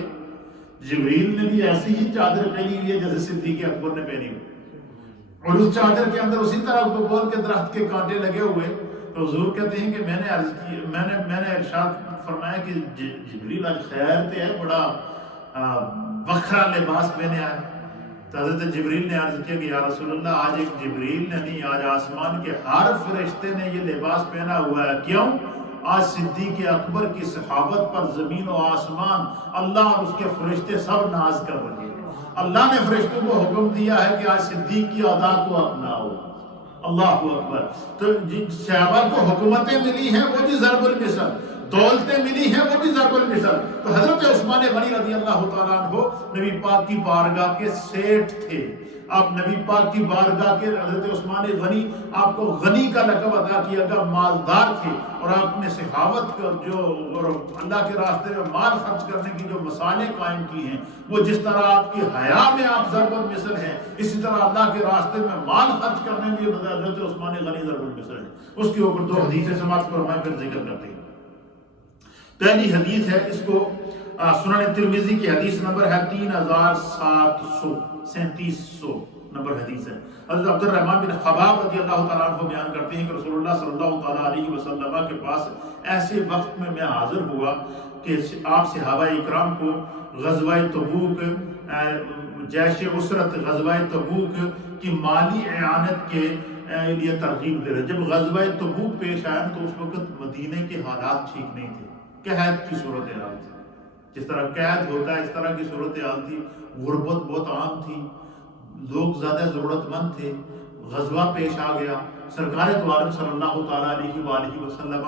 جبریل نے بھی ایسی ہی چادر پہنی ہوئی ہے جیسے صدیق اکبر نے پہنی ہوئی، اور اس چادر کے اندر اسی طرح ببول کے درخت کے کانٹے لگے ہوئے۔ تو حضور کہتے ہیں کہ میں نے عرض کی، میں نے ارشاد فرمایا کہ جبریل آج خیر تے ہے، بڑا وکھرا لباس پہنے آئے۔ تو حضرت جبریل نے عرض کیا کہ یا رسول اللہ، آج ایک جبریل نے نہیں، آج آسمان کے ہر فرشتے نے یہ لباس پہنا ہوا ہے۔ کیوں؟ آج صدیق اکبر کی صحابت پر زمین و آسمان، اللہ اور اس کے فرشتے سب ناز کر رہے ہیں۔ اللہ نے فرشتوں کو حکم دیا ہے کہ آج صدیق کی ادا کو اپناؤ۔ اللہ اکبر۔ تو جن صحابہ کو حکومتیں ملی ہیں وہ بھی ضرب المثل، دولتیں ملی ہیں وہ بھی ضرب المثل۔ تو حضرت عثمان غنی رضی اللہ تعالیٰ عنہ نبی پاک کی بارگاہ کے سیٹھ تھے۔ آپ نبی پاک کی بارگاہ کے حضرت عثمان غنی، آپ کو غنی کا لقب عطا کیا گیا، مالدار تھے، اور آپ نے سخاوت کا جو اور اللہ کے راستے میں مال خرچ کرنے کی جو مثالیں قائم کی ہیں، وہ جس طرح آپ کی حیا میں آپ ضرب المثل ہیں، اسی طرح اللہ کے راستے میں مال خرچ کرنے میں حضرت عثمان غنی ضرب المثل ہے۔ اس کے اوپر دو حدیثیں سماعت فرمائیں پھر ذکر کرتے ہیں۔ پہلی حدیث ہے، اس کو سنن ترمذی کی حدیث نمبر ہے 3737 نمبر حدیث ہے۔ حضرت عبد الرحمن بن خباب رضی اللہ تعالیٰ عنہ بیان کرتے ہیں کہ رسول اللہ صلی اللہ تعالیٰ علیہ وسلم کے پاس ایسے وقت میں حاضر ہوا کہ آپ صحابہ اکرام کو غزوہ تبوک، جیش اسرت غزوہ تبوک کی مالی اعانت کے لیے ترغیب دے رہے۔ جب غزوہ تبوک پیش آیا تو اس وقت مدینے کے حالات ٹھیک نہیں تھے، قحط کی صورتحال تھی، جس طرح قحط ہوتا ہے اس طرح کی صورتحال تھی، غربت بہت عام تھی، لوگ زیادہ ضرورت مند تھے۔ غزوہ پیش آ گیا، سرکار دو عالم صلی اللہ تعالیٰ علیہ وآلہ وسلم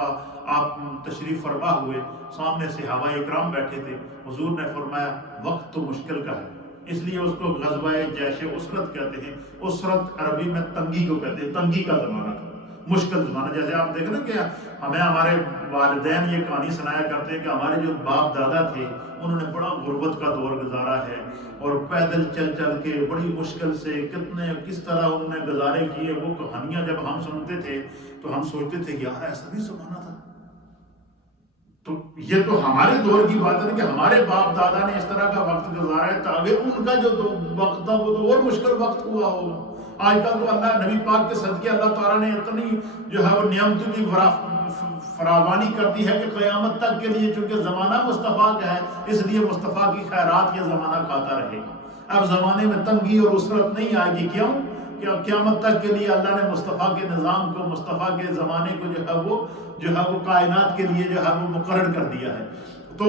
آپ تشریف فرما ہوئے، سامنے صحابہ اکرام بیٹھے تھے۔ حضور نے فرمایا وقت تو مشکل کا ہے، اس لیے اس کو غزوہ جیش اسرت کہتے ہیں۔ اسرت عربی میں تنگی کو کہتے ہیں، تنگی کا زمانہ تھا، مشکل زمانہ۔ جیسے آپ دیکھ رہے ہیں کہ ہمیں ہمارے والدین یہ کہانی سنایا کرتے ہیں کہ ہمارے جو باپ دادا تھے انہوں نے بڑا غربت کا دور گزارا ہے، اور پیدل چل چل کے بڑی مشکل سے کس طرح انہوں نے گزارے کیے۔ وہ کہانیاں جب ہم سنتے تھے تو ہم سوچتے تھے کہ یار ایسا بھی زمانہ تھا۔ تو یہ تو ہمارے دور کی بات ہے کہ ہمارے باپ دادا نے اس طرح کا وقت گزارا ہے، تاکہ ان کا جو وقت تھا وہ تو اور مشکل وقت ہوا ہوگا۔ آج کل تو اللہ نبی پاک کے صدقے اللہ تعالیٰ نے اتنی جو ہے وہ نعمتوں کی فراوانی کرتی ہے کہ قیامت تک کے لیے، چونکہ زمانہ مصطفیٰ کا ہے اس لیے مصطفیٰ کی خیرات یہ زمانہ کھاتا رہے گا۔ اب زمانے میں تنگی اور اسرت نہیں آئے گی۔ کیوں؟ کہ قیامت تک کے لیے اللہ نے مصطفیٰ کے نظام کو، مصطفیٰ کے زمانے کو جو ہے وہ کائنات کے لیے جو ہے وہ مقرر کر دیا ہے۔ تو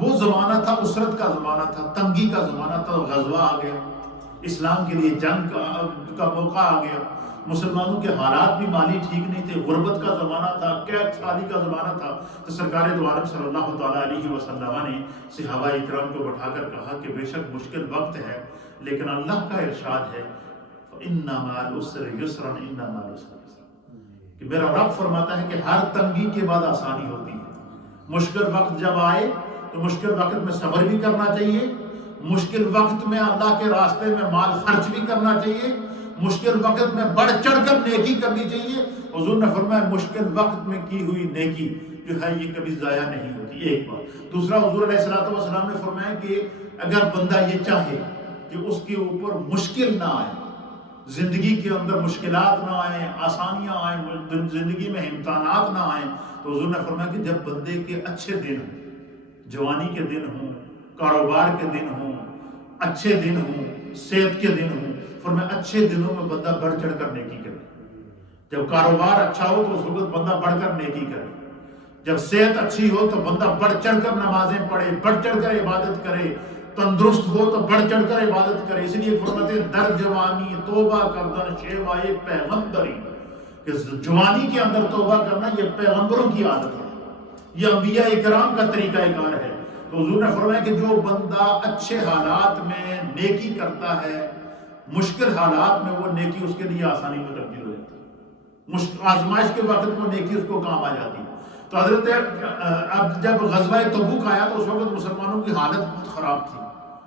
وہ زمانہ تھا، اسرت کا زمانہ تھا، تنگی کا زمانہ تھا۔ غزوہ آ گیا، اسلام کے لیے جنگ کا موقع آ گیا، مسلمانوں کے حالات بھی مالی ٹھیک نہیں تھے، غربت کا زمانہ تھا، قحط سالی کا زمانہ تھا۔ تو سرکار دو عالم صلی اللہ تعالیٰ علیہ وسلم نے صحابہ اکرام کو بٹھا کر کہا کہ بے شک مشکل وقت ہے، لیکن اللہ کا ارشاد ہے فَإِنَّ مَعَ الْعُسْرِ يُسْرًا إِنَّ مَعَ الْعُسْرِ يُسْرًا، کہ میرا رب فرماتا ہے کہ ہر تنگی کے بعد آسانی ہوتی ہے۔ مشکل وقت جب آئے تو مشکل وقت میں صبر بھی کرنا چاہیے، مشکل وقت میں اللہ کے راستے میں مال خرچ بھی کرنا چاہیے، مشکل وقت میں بڑھ چڑھ کر نیکی کرنی چاہیے۔ حضور نے فرمایا مشکل وقت میں کی ہوئی نیکی جو ہے یہ کبھی ضائع نہیں ہوتی، ایک بات۔ دوسرا، حضور علیہ السلام نے فرمایا کہ اگر بندہ یہ چاہے کہ اس کے اوپر مشکل نہ آئے، زندگی کے اندر مشکلات نہ آئیں، آسانیاں آئیں، زندگی میں امتحانات نہ آئیں، تو حضور نے فرمایا کہ جب بندے کے اچھے دن ہوں، جوانی کے دن ہوں، کاروبار کے دن ہوں، اچھے دن ہوں، صحت کے دن ہوں، فرمایا اچھے دنوں میں بندہ بڑھ چڑھ کر نیکی کرے، جب کاروبار اچھا ہو تو اس وقت بندہ بڑھ کر نیکی کرے، جب صحت اچھی ہو تو بندہ بڑھ چڑھ کر نمازیں پڑھے، بڑھ چڑھ کر عبادت کرے، تندرست ہو تو بڑھ چڑھ کر عبادت کرے۔ اس لیے فرماتے ہیں در جوانی توبہ کردن شیوائے پیغمبری، کہ جوانی کے اندر توبہ کرنا یہ پیغمبروں کی عادت ہے، یہ انبیاء اکرام کا طریقہ کار ہے۔ تو حضور نے فرمایا کہ جو بندہ اچھے حالات میں نیکی کرتا ہے، مشکل حالات میں وہ نیکی اس کے لیے آسانی میں تبدیل ہو جاتی ہے، آزمائش کے وقت وہ نیکی اس کو کام آ جاتی ہے۔ تو حضرت اب جب غزوہ تبوک آیا تو اس وقت مسلمانوں کی حالت بہت خراب تھی،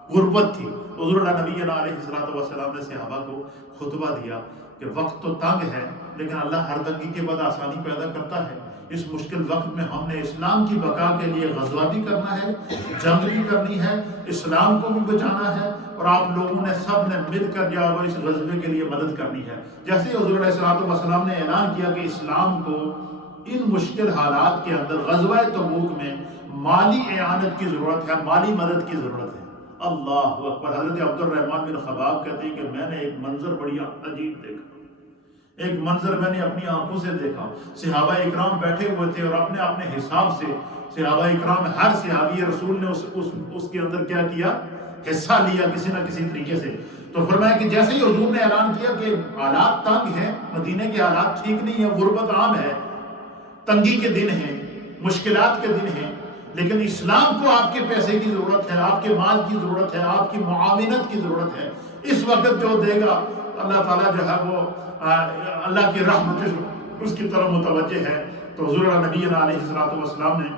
غربت تھی۔ حضور نبی علیہ الصلوۃ والسلام نے صحابہ کو خطبہ دیا کہ وقت تو تنگ ہے لیکن اللہ ہر تنگی کے بعد آسانی پیدا کرتا ہے۔ اس مشکل وقت میں ہم نے اسلام کی بقا کے لیے غزوہ بھی کرنا ہے، جنگ بھی کرنی ہے، اسلام کو بھی بچانا ہے، اور آپ لوگوں نے سب نے مل کر جو ہے اس غزوے کے لیے مدد کرنی ہے۔ جیسے ہی حضور علیہ الصلوۃ والسلام نے اعلان کیا کہ اسلام کو ان مشکل حالات کے اندر غزوہ تبوک میں مالی اعانت کی ضرورت ہے، مالی مدد کی ضرورت ہے۔ اللہ اکبر۔ حضرت عبد الرحمن بن خباب کہتے ہیں کہ میں نے ایک منظر بڑی عجیب دیکھا، ایک منظر میں نے اپنی آنکھوں سے دیکھا۔ صحابہ اکرام بیٹھے ہوئے تھے اور اپنے اپنے حساب سے صحابہ اکرام، ہر صحابی رسول نے اس کے اندر کیا کیا، حصہ لیا کسی نہ کسی طریقے سے۔ تو فرمایا کہ جیسے ہی حضور نے اعلان کیا کہ حالات تنگ ہیں، مدینے کے حالات ٹھیک نہیں ہیں، غربت عام ہے، تنگی کے دن ہیں، مشکلات کے دن ہیں، لیکن اسلام کو آپ کے پیسے کی ضرورت ہے، آپ کے مال کی ضرورت ہے، آپ کی معاونت کی ضرورت ہے، اس وقت جو دے گا اللہ تعالیٰ جو ہے وہ اللہ کی رحمت اس کی طرف متوجہ ہے۔ تو حضور نبی علیہ الصلوۃ والسلام نے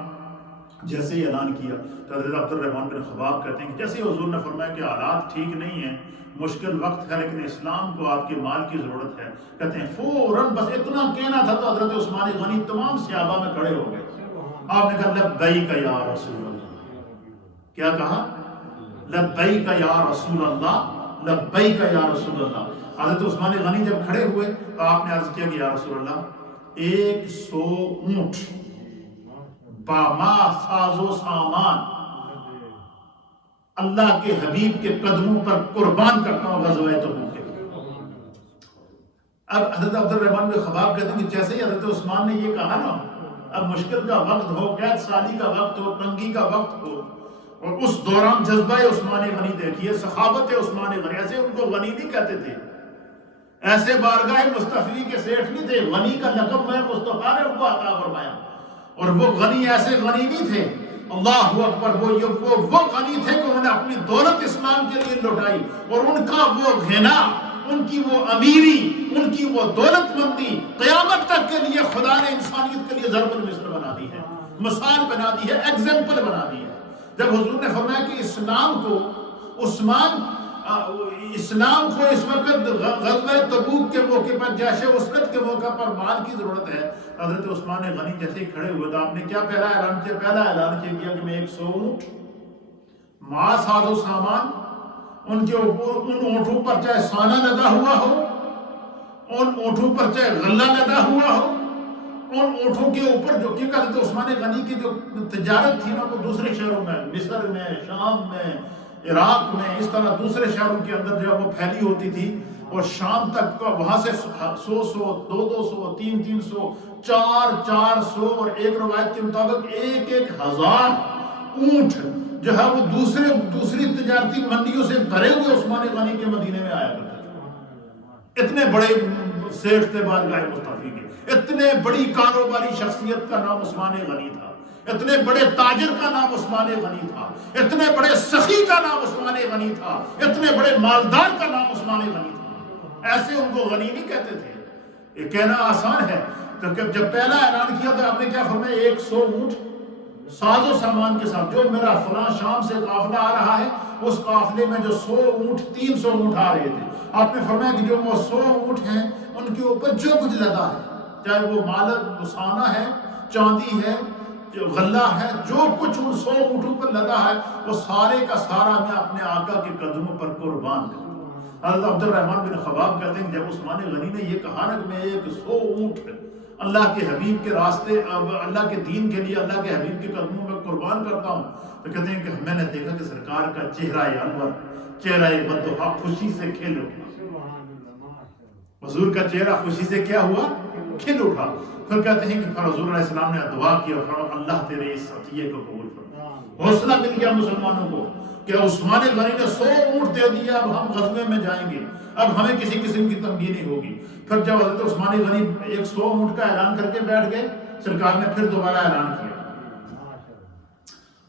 جیسے ہی اعلان کیا تو حضرت عبد الرحمن بن خباب کہتے ہیں کہ جیسے ہی حضور نے فرمایا کہ حالات ٹھیک نہیں ہیں، مشکل وقت ہے، لیکن اسلام کو آپ کے مال کی ضرورت ہے، کہتے ہیں فوراً بس اتنا کہنا تھا تو حضرت عثمان غنی تمام صحابہ میں کھڑے ہو گئے۔ آپ نے کہا لبیک یا رسول اللہ، کیا کہا؟ لبیک یا رسول اللہ، لبیک یا رسول اللہ۔ حضرت عثمان غنی جب کھڑے ہوئے تو آپ نے عرض کیا کہ یا رسول اللہ 100 اونٹ باما ساز و سامان اللہ کے حبیب کے قدموں پر قربان کرتا ہوں غزوہ تبوک کے۔ اب حضرت عبد الرحمن بن خباب کہتے ہیں کہ جیسے ہی حضرت عثمان نے یہ کہا نا، اب مشکل کا وقت ہو، قید سالی کا وقت ہو، تنگی کا وقت ہو، اور اس دوران جذبہ عثمان غنی دیکھیے، سخاوت عثمان غنی، ایسے ان کو غنی نہیں کہتے تھے، ایسے بارگاہ مصطفی کے سیٹھ نہیں تھے، غنی کا لقب میں مصطفیٰ نے ان کو عطا فرمایا، اور وہ غنی ایسے غنی نہیں تھے، اللہ اکبر، وہ غنی تھے کہ انہوں نے اپنی دولت اسلام کے لیے لوٹائی، اور ان کا وہ غنا، ان کی وہ امیری، ان کی وہ دولت مندی قیامت تک کے لیے خدا نے انسانیت کے لیے ضرب المثل بنا دی ہے، مثال بنا دی ہے، ایگزامپل بنا دی ہے۔ جب حضور نے فرمایا کہ اسلام کو اس وقت غزوہ تبوک کے موقع پر، جیش عسرت کے موقع پر مال کی ضرورت ہے، حضرت عثمان غنی جیسے ہی کھڑے ہوئے تو آپ نے کیا پہلا اعلان کیا؟ پہلا اعلان کیا کہ میں 100 اونٹ ماں ساز و سامان، ان کے اوپر، ان اونٹوں پر چاہے سانہ لدا ہوا ہو، ان اونٹوں پر چاہے غلہ لدا ہوا ہو، ان اونٹوں کے اوپر جو کہ حضرت عثمان غنی کی جو تجارت تھی نا، وہ دوسرے شہروں میں، مصر میں، شام میں، عراق میں، اس طرح دوسرے شہروں کے اندر جو ہے وہ پھیلی ہوتی تھی، اور شام تک کا وہاں سے 100 200 300 400 اور ایک روایت کے مطابق 1000 اونٹ جو ہے وہ دوسری تجارتی منڈیوں سے بھرے ہوئے عثمان غنی کے مدینے میں آیا کرتے تھے۔ اتنے بڑے سیٹھ تھے بارگاہ مصطفی کے، اتنے بڑی کاروباری شخصیت کا نام عثمان غنی تھا، اتنے بڑے تاجر کا نام عثمان غنی تھا، اتنے بڑے سخی کا نام عثمان غنی تھا، اتنے بڑے مالدار کا نام عثمان غنی تھا۔ ایسے ان کو غنی نہیں کہتے تھے، یہ کہنا آسان ہے۔ تو جب پہلا اعلان کیا تو آپ نے کیا فرمایا؟ 100 اونٹ ساز و سامان کے ساتھ، جو میرا فلاں شام سے قافلہ آ رہا ہے، اس قافلے میں جو 100 اونٹ 300 اونٹ آ رہے تھے، آپ نے فرمایا کہ جو وہ 100 اونٹ ہیں ان کے اوپر جو کچھ لدا ہے، چاہے وہ مالت سانہ ہے، چاندی ہے، غلہ ہے، جو کچھ ان 100 اونٹوں پر لدا ہے، وہ سارے کا سارا میں اپنے آقا کے قدموں پر قربان کرتا ہوں۔ حضرت عبد الرحمن بن خباب کہتے ہیں جب عثمان غنی نے یہ کہا نا کہ میں 100 اونٹ اللہ کے حبیب کے راستے، اللہ کے دین کے لیے اللہ کے حبیب کے قدموں میں قربان کرتا ہوں، تو کہتے ہیں کہ میں نے دیکھا کہ سرکار کا چہرہ انور، چہرہ بدوحا خوشی سے کھل اٹھا، حضور کا چہرہ خوشی سے کیا ہوا؟ کھل اٹھا. پھر کہتے ہیں کہ پھر حضور علیہ السلام نے دعا کی اور اللہ تیرے اس عطیے کو قبول فرما. حوصلہ مل گیا مسلمانوں کو کہ عثمان غنی نے 100 اونٹ دے دیا، اب ہم غزوے میں جائیں گے، اب ہمیں کسی قسم کی تنگی نہیں ہوگی. پھر جب حضرت عثمان غنی 100 اونٹ کا اعلان کر کے بیٹھ گئے، سرکار نے پھر دوبارہ اعلان کیا.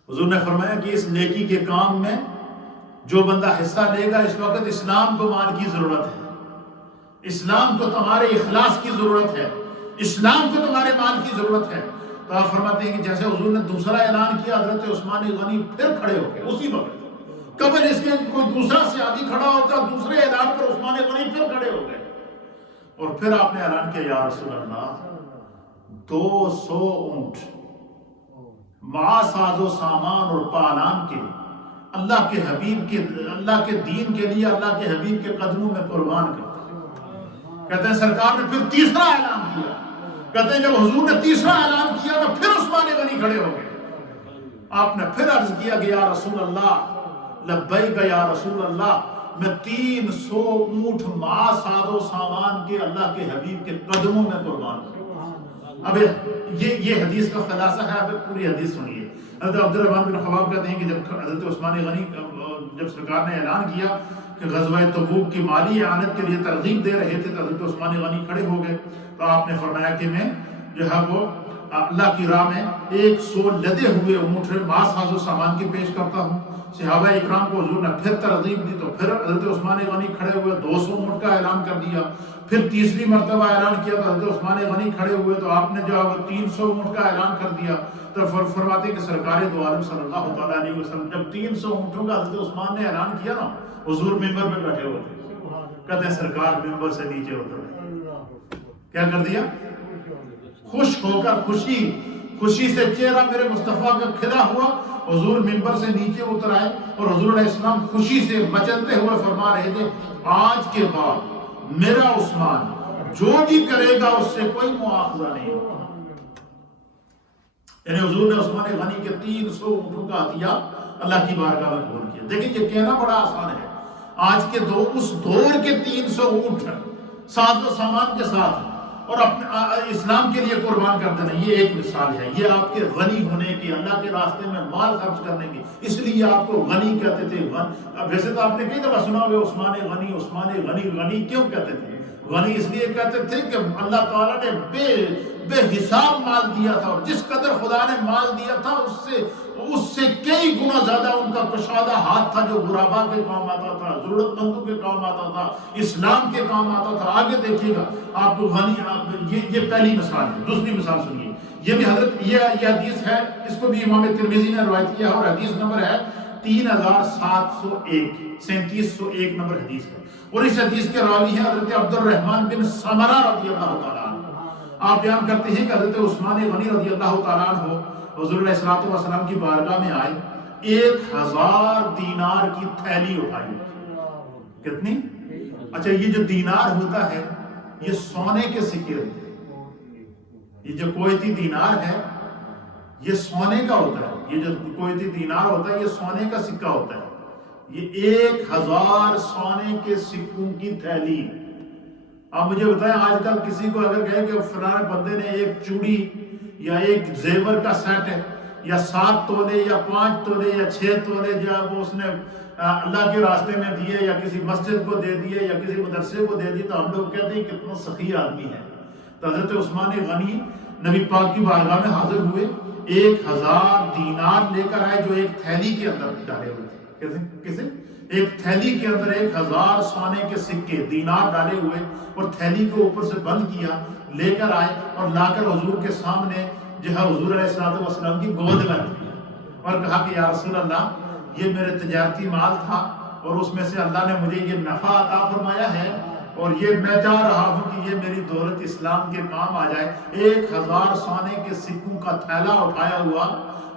حضور نے فرمایا کہ اس نیکی کے کام میں جو بندہ حصہ لے گا، اس وقت اسلام کو مال کی ضرورت ہے، اسلام کو تمہارے اخلاص کی ضرورت ہے، اسلام کو تمہارے مال کی ضرورت ہے. تو آپ فرماتے ہیں کہ جیسے حضور نے دوسرا اعلان کیا، حضرت عثمان غنی پھر کھڑے ہو گئے اسی وقت. قبل اس کے کوئی دوسرا صحابی کھڑا ہوتا، دوسرے اعلان پر عثمان غنی پھر کھڑے ہو گئے اور پھر آپ نے اعلان کیا، یا رسول اللہ 200 اونٹ مع ساز و سامان اور پالان کے اللہ کے حبیب کے، اللہ کے دین کے لیے اللہ کے حبیب کے قدموں میں قربان کرتے ہیں. کہتے ہیں سرکار نے پھر تیسرا اعلان کیا. کہتے ہیں جب حضور نے تیسرا اعلان کیا تو پھر عثمان غنی کھڑے ہو گئے. آپ نے پھر عرض کیا کہ یا رسول اللہ لبیک یا رسول اللہ، میں 300 اونٹ مع ساز و سامان کے اللہ کے حبیب کے قدموں میں قربان کروں. اب یہ حدیث کا خلاصہ ہے. اب پوری حدیث سنیے. حضرت عبد الرحمن بن خباب کہتے ہیں کہ جب حضرت عثمان غنی جب سرکار نے اعلان کیا کہ غزوہ تبوک کی مالی اعانت کے لیے ترغیب دے رہے تھے، تو حضرت عثمان غنی کھڑے ہو گئے. تو آپ نے فرمایا کہ میں جو ہے وہ اللہ کی راہ میں 100 لدے ہوئے اونٹ مع ساز و سامان کے پیش کرتا ہوں. صحابہ اکرام کو حضور نے پھر ترغیب دی تو پھر حضرت عثمان غنی کھڑے ہوئے 200 اونٹ کا اعلان کر دیا. پھر تیسری مرتبہ اعلان کیا تو حضرت عثمان غنی کھڑے ہوئے تو آپ نے جو 300 اونٹ کا اعلان کر دیا. تو فرماتے کہ سرکار دو عالم صلی اللہ تعالیٰ علیہ وسلم جب 300 اونٹوں کا حضرت عثمان نے اعلان کیا نا، حضور ممبر پہ بیٹھے ہوئے تھے. کہتے ہیں سرکار ممبر سے نیچے اترے. کیا کر دیا؟ خوش ہو کر خوشی سے چہرہ میرے مصطفیٰ کا کھلا ہوا. حضور ممبر سے نیچے اتر آئے اور حضور علیہ السلام خوشی سے مچلتے ہوئے فرما رہے تھے، آج کے بعد میرا عثمان جو بھی کرے گا اس سے کوئی مواخذہ نہیں ہوگا. یعنی حضور نے عثمان غنی کے 300 اونٹوں کا عطیہ اللہ کی بارگاہ میں قبول کیا. دیکھیں یہ کہنا بڑا آسان ہے. آج کے اس دور کے 300 اونٹ ساز و سامان کے ساتھ اور اپنے اسلام کے لیے قربان کر دینا، یہ ایک مثال ہے. یہ آپ کے غنی ہونے کی، اللہ کے راستے میں مال خرچ کرنے کی، اس لیے آپ کو غنی کہتے تھے. ویسے تو آپ نے کئی دفعہ سنا ہوگا عثمان غنی. غنی کیوں کہتے تھے؟ غنی اس لیے کہتے تھے کہ اللہ تعالیٰ نے بے حساب مال دیا تھا، اور جس قدر خدا نے مال دیا تھا اس سے کئی گنا زیادہ ان کا کشادہ ہاتھ تھا، جو غربا کے کام آتا تھا، ضرورت مندوں کے کام آتا تھا، اسلام کے کام آتا تھا. آگے دیکھیے گا آپ کو غنی. یہ پہلی مثال ہے. دوسری مثال سنیے. یہ بھی حضرت یہ حدیث ہے، اس کو بھی امام ترمذی نے روایت کیا اور حدیث نمبر ہے 3701 3701 نمبر حدیث ہے. اور اس حدیث کے راوی ہیں حضرت عبد الرحمن بن سمرہ رضی اللہ تعالیٰ عنہ. آپ بیان کرتے ہیں کہ حضرت عثمان غنی رضی اللہ تعالیٰ عنہ حضور علیہ الصلوۃ والسلام کی بارگاہ میں آئے، 1000 دینار کی تھیلی اٹھائی. کتنی؟ اچھا، یہ جو دینار ہوتا ہے یہ سونے کے سکے ہوتے ہیں. یہ جو کویتی دینار ہے یہ سونے کا ہوتا ہے. یہ جو کویتی دینار ہوتا ہے یہ سونے کا سکہ ہوتا ہے. یہ 1000 سونے کے سکوں کی تھیلی. آپ مجھے بتائیں آج کل کسی کو اگر کہے کہ فلاں بندے نے ایک چوڑی یا ایک زیور کا سیٹ ہے یا 7 تولے یا 5 تولے یا 6 تولے جو وہ اس نے اللہ کے راستے میں دیے یا کسی مسجد کو دے دیے یا کسی مدرسے کو دے دیے تو ہم لوگ کہتے ہیں کتنا سخی آدمی ہے. تو حضرت عثمان غنی نبی پاک کی بارگاہ میں حاضر ہوئے، 1000 دینار لے کر آئے جو ایک تھیلی کے اندر ڈالے ہوئے تھے. کیسے؟ ایک تھیلی کے اندر 1000 سونے کے سکے دینار ڈالے ہوئے اور تھیلی کو اوپر سے بند کیا، لے کر آئے اور لا کر حضور کے سامنے جو ہے حضور علیہ الصلوۃ والسلام کی گود میں رکھ دیا اور کہا کہ یا رسول اللہ یہ میرے تجارتی مال تھا اور اس میں سے اللہ نے مجھے یہ نفع عطا فرمایا ہے اور یہ میں چاہ رہا ہوں کہ یہ میری دولت اسلام کے کام آ جائے. 1000 سونے کے سکوں کا تھیلا اٹھایا ہوا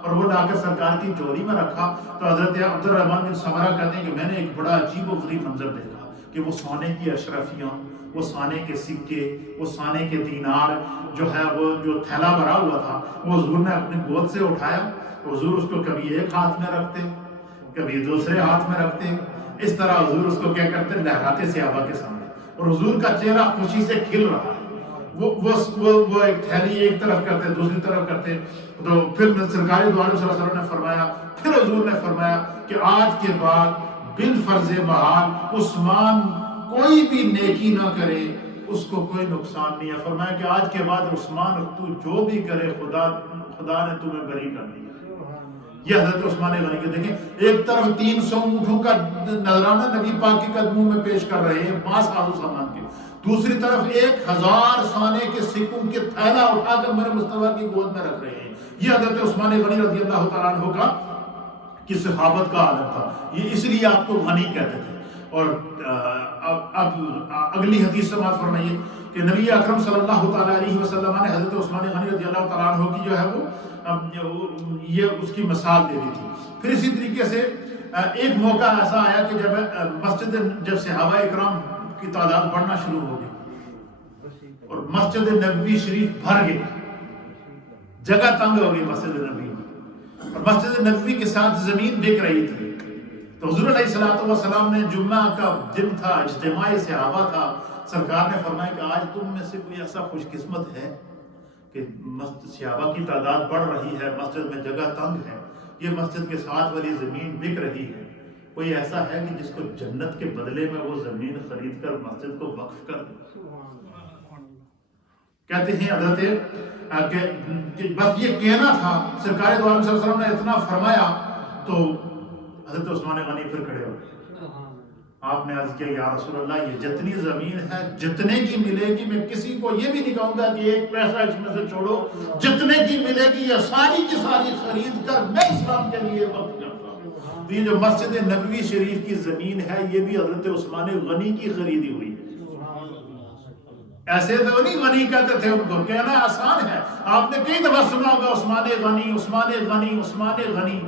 اور وہ لا کر سرکار کی چوری میں رکھا. تو حضرت عبد الرحمن بن سمرہ کہتے ہیں کہ میں نے ایک بڑا عجیب و غریب منظر دیکھا کہ وہ سونے کی اشرفیاں، وہ سونے کے سکے، وہ سونے کے دینار جو ہے وہ جو تھیلا بھرا ہوا تھا وہ حضور نے اپنی گود سے اٹھایا. حضور اس کو کبھی ایک ہاتھ میں رکھتے کبھی دوسرے ہاتھ میں رکھتے. اس طرح حضور اس کو کیا کرتے لہراتے صحابہ کے سامنے. اور حضور کا چہرہ خوشی سے کھل رہا ہے، وہ ایک تھیلی ایک طرف کرتے دوسری طرف کرتے، تو پھر سرکار دو عالم صلی اللہ علیہ وسلم نے فرمایا، پھر حضور نے فرمایا کہ آج کے بعد بالفرض محال عثمان کوئی بھی نیکی نہ کرے اس کو کوئی نقصان نہیں ہے۔ فرمایا کہ آج کے بعد عثمان تو جو بھی کرے خدا نے تمہیں بری کر دیا۔ یہ حضرت عثمان غنی کے دیکھیں، ایک طرف 300 اونٹوں کا نذرانہ نبی پاک کے قدموں میں پیش کر رہے ہیں، 5 ساز و سامان کے، دوسری طرف 1000 سانے کے سکوں کے تھیلا اٹھا کر میرے مصطفیٰ کی گود میں رکھ رہے ہیں۔ یہ حضرت عثمان غنی رضی اللہ تعالیٰ عنہ کا کی صحابت کا عالم تھا، یہ اس لیے آپ کو غنی کہتے تھے۔ اور اب اگلی حدیث سماعت فرمائیے کہ نبی اکرم صلی اللہ تعالیٰ علیہ وسلم نے حضرت عثمان غنی رضی اللہ تعالیٰ عنہ کی جو ہے وہ یہ اس کی مثال دے دی تھی۔ پھر اسی طریقے سے ایک موقع ایسا آیا کہ جب صحابہ اکرام کی تعداد بڑھنا شروع ہو گئی اور مسجد نبوی شریف بھر گئی، جگہ تنگ ہو گئی مسجد نبوی میں، اور مسجد نبوی کے ساتھ زمین بک رہی تھی، تو حضور علیہ الصلوۃ والسلام نے جمعہ کا دن تھا، اجتماع صحابہ تھا، سرکار نے فرمایا کہ آج تم میں سے کوئی ایسا خوش قسمت ہے کہ صحابہ کی تعداد بڑھ رہی ہے، مسجد میں جگہ تنگ ہے، یہ مسجد کے ساتھ والی زمین بک رہی ہے، کوئی ایسا ہے کہ جس کو جنت کے بدلے میں وہ زمین خرید کر مسجد کو وقف کر دے؟ کہتے ہیں حضرت کہ بس یہ کہنا تھا، سرکار دو عالم صلی اللہ علیہ وسلم نے اتنا فرمایا تو حضرت عثمان غنی پھر کھڑے ہو گئے۔ آپ نے عرض کیا یا رسول اللہ، یہ جتنی زمین ہے جتنے کی ملے گی، میں کسی کو یہ بھی نہیں کہوں گا کہ ایک پیسہ اس میں سے چھوڑو، جتنے کی ملے گی یہ ساری کی ساری خرید کر میں اسلام کے لیے وقف کرتا ہوں۔ تو یہ جو مسجد نبوی شریف کی زمین ہے یہ بھی حضرت عثمان غنی کی خریدی ہوئی ہے۔ ایسے تو نہیں غنی کہتے تھے، ان کو کہنا آسان ہے، آپ نے کئی دفعہ سنا ہوگا عثمان غنی عثمان غنی عثمان غنی۔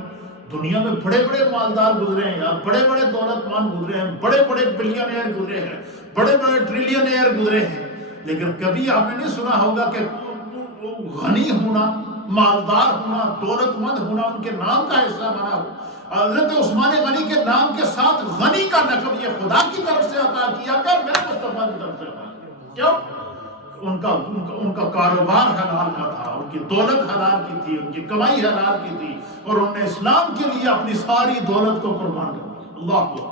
دنیا میں بڑے بڑے مالدار گزرے ہیں یار، بڑے بڑے دولت مند گزرے ہیں، بڑے بڑے بلینئر گزرے ہیں، بڑے بڑے ٹریلینئر گزرے ہیں، لیکن کبھی آپ نے نہیں سنا ہوگا کہ غنی ہونا، مالدار ہونا، دولت مند ہونا ان کے نام کا حصہ بنا ہو۔ حضرت عثمان غنی کے نام کے ساتھ غنی کا لقب یہ خدا کی طرف سے عطا کیا گیا، میرے مصطفیٰ کی طرف سے عطا کیا۔ کیوں؟ ان کا کاروبار حلال کا تھا، ان کی دولت حلال کی تھی، ان کی کمائی حلال کی تھی، اور انہوں نے اسلام کے لیے اپنی ساری دولت کو قربان کر دیا۔ اللہ اکبر۔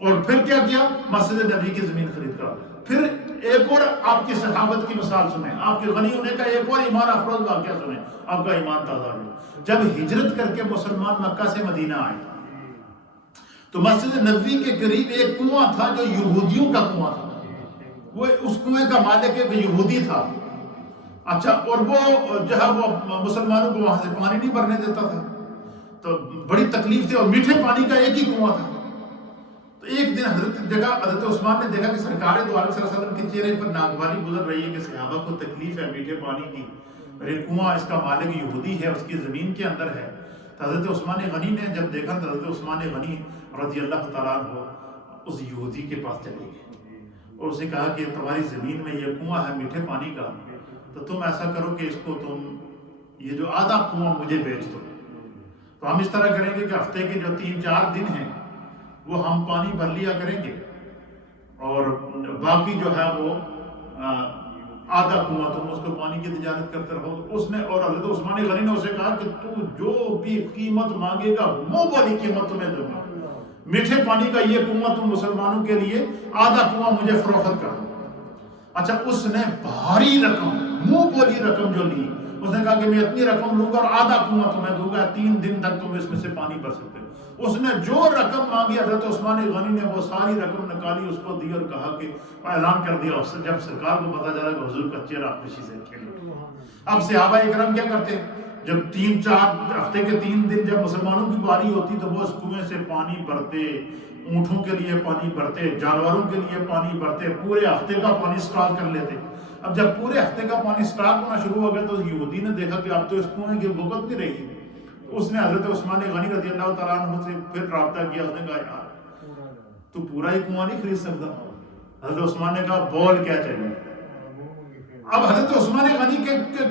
اور پھر کیا کیا؟ مسجد نبی کی زمین خرید کر۔ پھر ایک اور آپ کی صحابت کی مثال سنیں، آپ کے غنی ہونے کا ایک اور ایمان افروز واقعہ سنیں، آپ کا ایمان تازہ ہو۔ جب ہجرت کر کے مسلمان مکہ سے مدینہ آئے تو مسجد نبوی کے قریب ایک کنواں تھا جو یہودیوں کا کنواں تھا، وہ اس کنویں کا مالک ایک یہودی تھا۔ اچھا، اور وہ جو ہے وہ مسلمانوں کو وہاں سے پانی نہیں بھرنے دیتا تھا، تو بڑی تکلیف تھی، اور میٹھے پانی کا ایک ہی کنواں تھا۔ تو ایک دن حضرت عثمان نے دیکھا کہ سرکار دو عالم صلی اللہ علیہ وسلم کے چہرے پر ناگواری گزر رہی ہے کہ صحابہ کو تکلیف ہے میٹھے پانی کی، اور ایک کنواں اس کا مالک یہودی ہے، اس کی زمین کے اندر ہے۔ تو حضرت عثمان غنی نے جب دیکھا تو حضرت عثمان غنی رضی اللہ تعالیٰ عنہ اس یہودی کے پاس چلے گئے اور اسے کہا کہ تمہاری زمین میں یہ کنواں ہے میٹھے پانی کا، تو تم ایسا کرو کہ اس کو تم یہ جو آدھا کنواں مجھے بیچ دو، تو ہم اس طرح کریں گے کہ ہفتے کے جو 3-4 دن ہیں وہ ہم پانی بھر لیا کریں گے، اور باقی جو ہے وہ آدھا کنواں تم اس کو پانی کی تجارت کرتے رہو۔ اس نے اور حضرت عثمان غنی نے اسے کہا کہ تو جو بھی قیمت مانگے گا منہ والی قیمت تمہیں دوں گا، میٹھے پانی کا یہ کنواں تم مسلمانوں کے لیے آدھا کنواں مجھے فروخت کر دو۔ اچھا، اس نے بھاری رقم، منہ بولی رقم جو لی، اس نے کہا کہ میں اتنی رقم لوں گا اور آدھا کنواں تمہیں دوں گا، 3 دن تک تم اس میں سے پانی بھر سکتے ہو۔ اس نے جو رقم مانگی حضرت عثمان غنی نے وہ ساری رقم نکالی، اس کو دی اور کہا کہ اعلان کر دیا۔ اس جب سرکار کو پتا چلا کہ حضور کا چہرہ خوشی سے کھل رہا۔ اب صحابہ اکرام کیا کرتے؟ جب 3-4 ہفتے کے 3 دن جب مسلمانوں کی باری ہوتی تو وہ اس کنویں سے پانی بھرتے، اونٹوں کے لیے پانی بھرتے، جانوروں کے لیے پانی بھرتے، پورے ہفتے کا پانی اسٹاک کر لیتے۔ اب جب پورے ہفتے کا پانی اسٹاک ہونا شروع ہو گیا تو یہودی نے دیکھا کہ اب تو اس کنویں کی بھگت نہیں رہی، اس نے حضرت عثمان غنی رضی اللہ تعالیٰ عنہ سے پھر رابطہ کیا۔ اس نے کہا یار تو پورا ہی کنواں نہیں خرید سکتا؟ حضرت عثمان نے کہا بول کیا چاہیے؟ اب حضرت عثمان غنی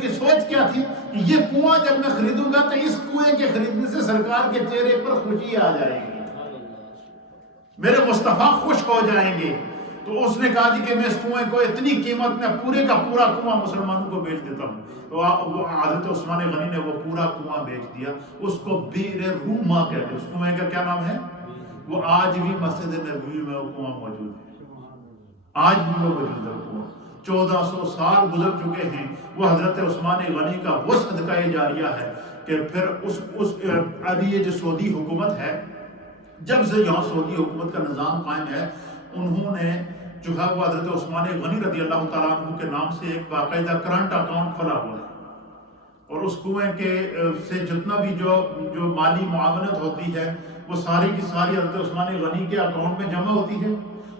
کی سوچ کیا تھی کہ یہ کنواں جب میں خریدوں گا تو اس کنویں کے خریدنے سے سرکار کے چہرے پر خوشی آ جائے گی، میرے مصطفیٰ خوش ہو جائیں گے، تو اس نے کہا جی کہ میں اس کنویں کو اتنی قیمت میں پورے کا پورا کنواں مسلمانوں کو بیچ دیتا ہوں. تو وہ حضرت عثمان غنی نے وہ پورا کنواں بیچ دیا. اس کو بئر روما کہتے ہیں. اس کنویں کا کیا نام ہے؟ وہ آج بھی مسجد نبوی میں وہ کنواں موجود ہے. آج بھی وہ موجود ہے. کنواں 1400 سال گزر چکے ہیں. وہ حضرت عثمان غنی کا وہ صدقہ جاریہ ہے کہ پھر ابھی یہ جو سعودی حکومت ہے، جب سے یہاں سعودی حکومت کا نظام قائم ہے، انہوں نے جو ہے وہ حضرت عثمان غنی رضی اللہ تعالیٰ عنہ کے نام سے ایک باقاعدہ کرنٹ اکاؤنٹ کھولا ہوا ہے. اور اس کنویں کے سے جتنا بھی جو مالی معاونت ہوتی ہے وہ ساری کی ساری حضرت عثمان غنی کے اکاؤنٹ میں جمع ہوتی ہے.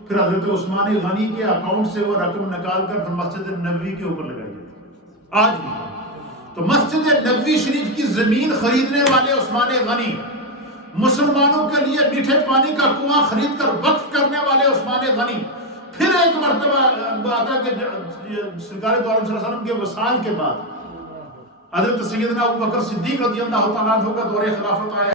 پھر حضرت عثمان غنی کے اکاؤنٹ سے وہ رقم نکال کر پھر مسجد نبوی کے اوپر لگائی جاتی ہے آج بھی. تو مسجد نبوی شریف کی زمین خریدنے والے عثمان غنی، مسلمانوں کے لیے میٹھے پانی کا کنواں خرید کر وقف کرنے والے عثمان غنی، پھر ایک مرتبہ آتا کہ سرکار دو عالم صلی اللہ علیہ وسلم کے وصال کے بعد حضرت سیدنا ابو بکر صدیق رضی اللہ تعالیٰ عنہ کا دور خلافت آیا.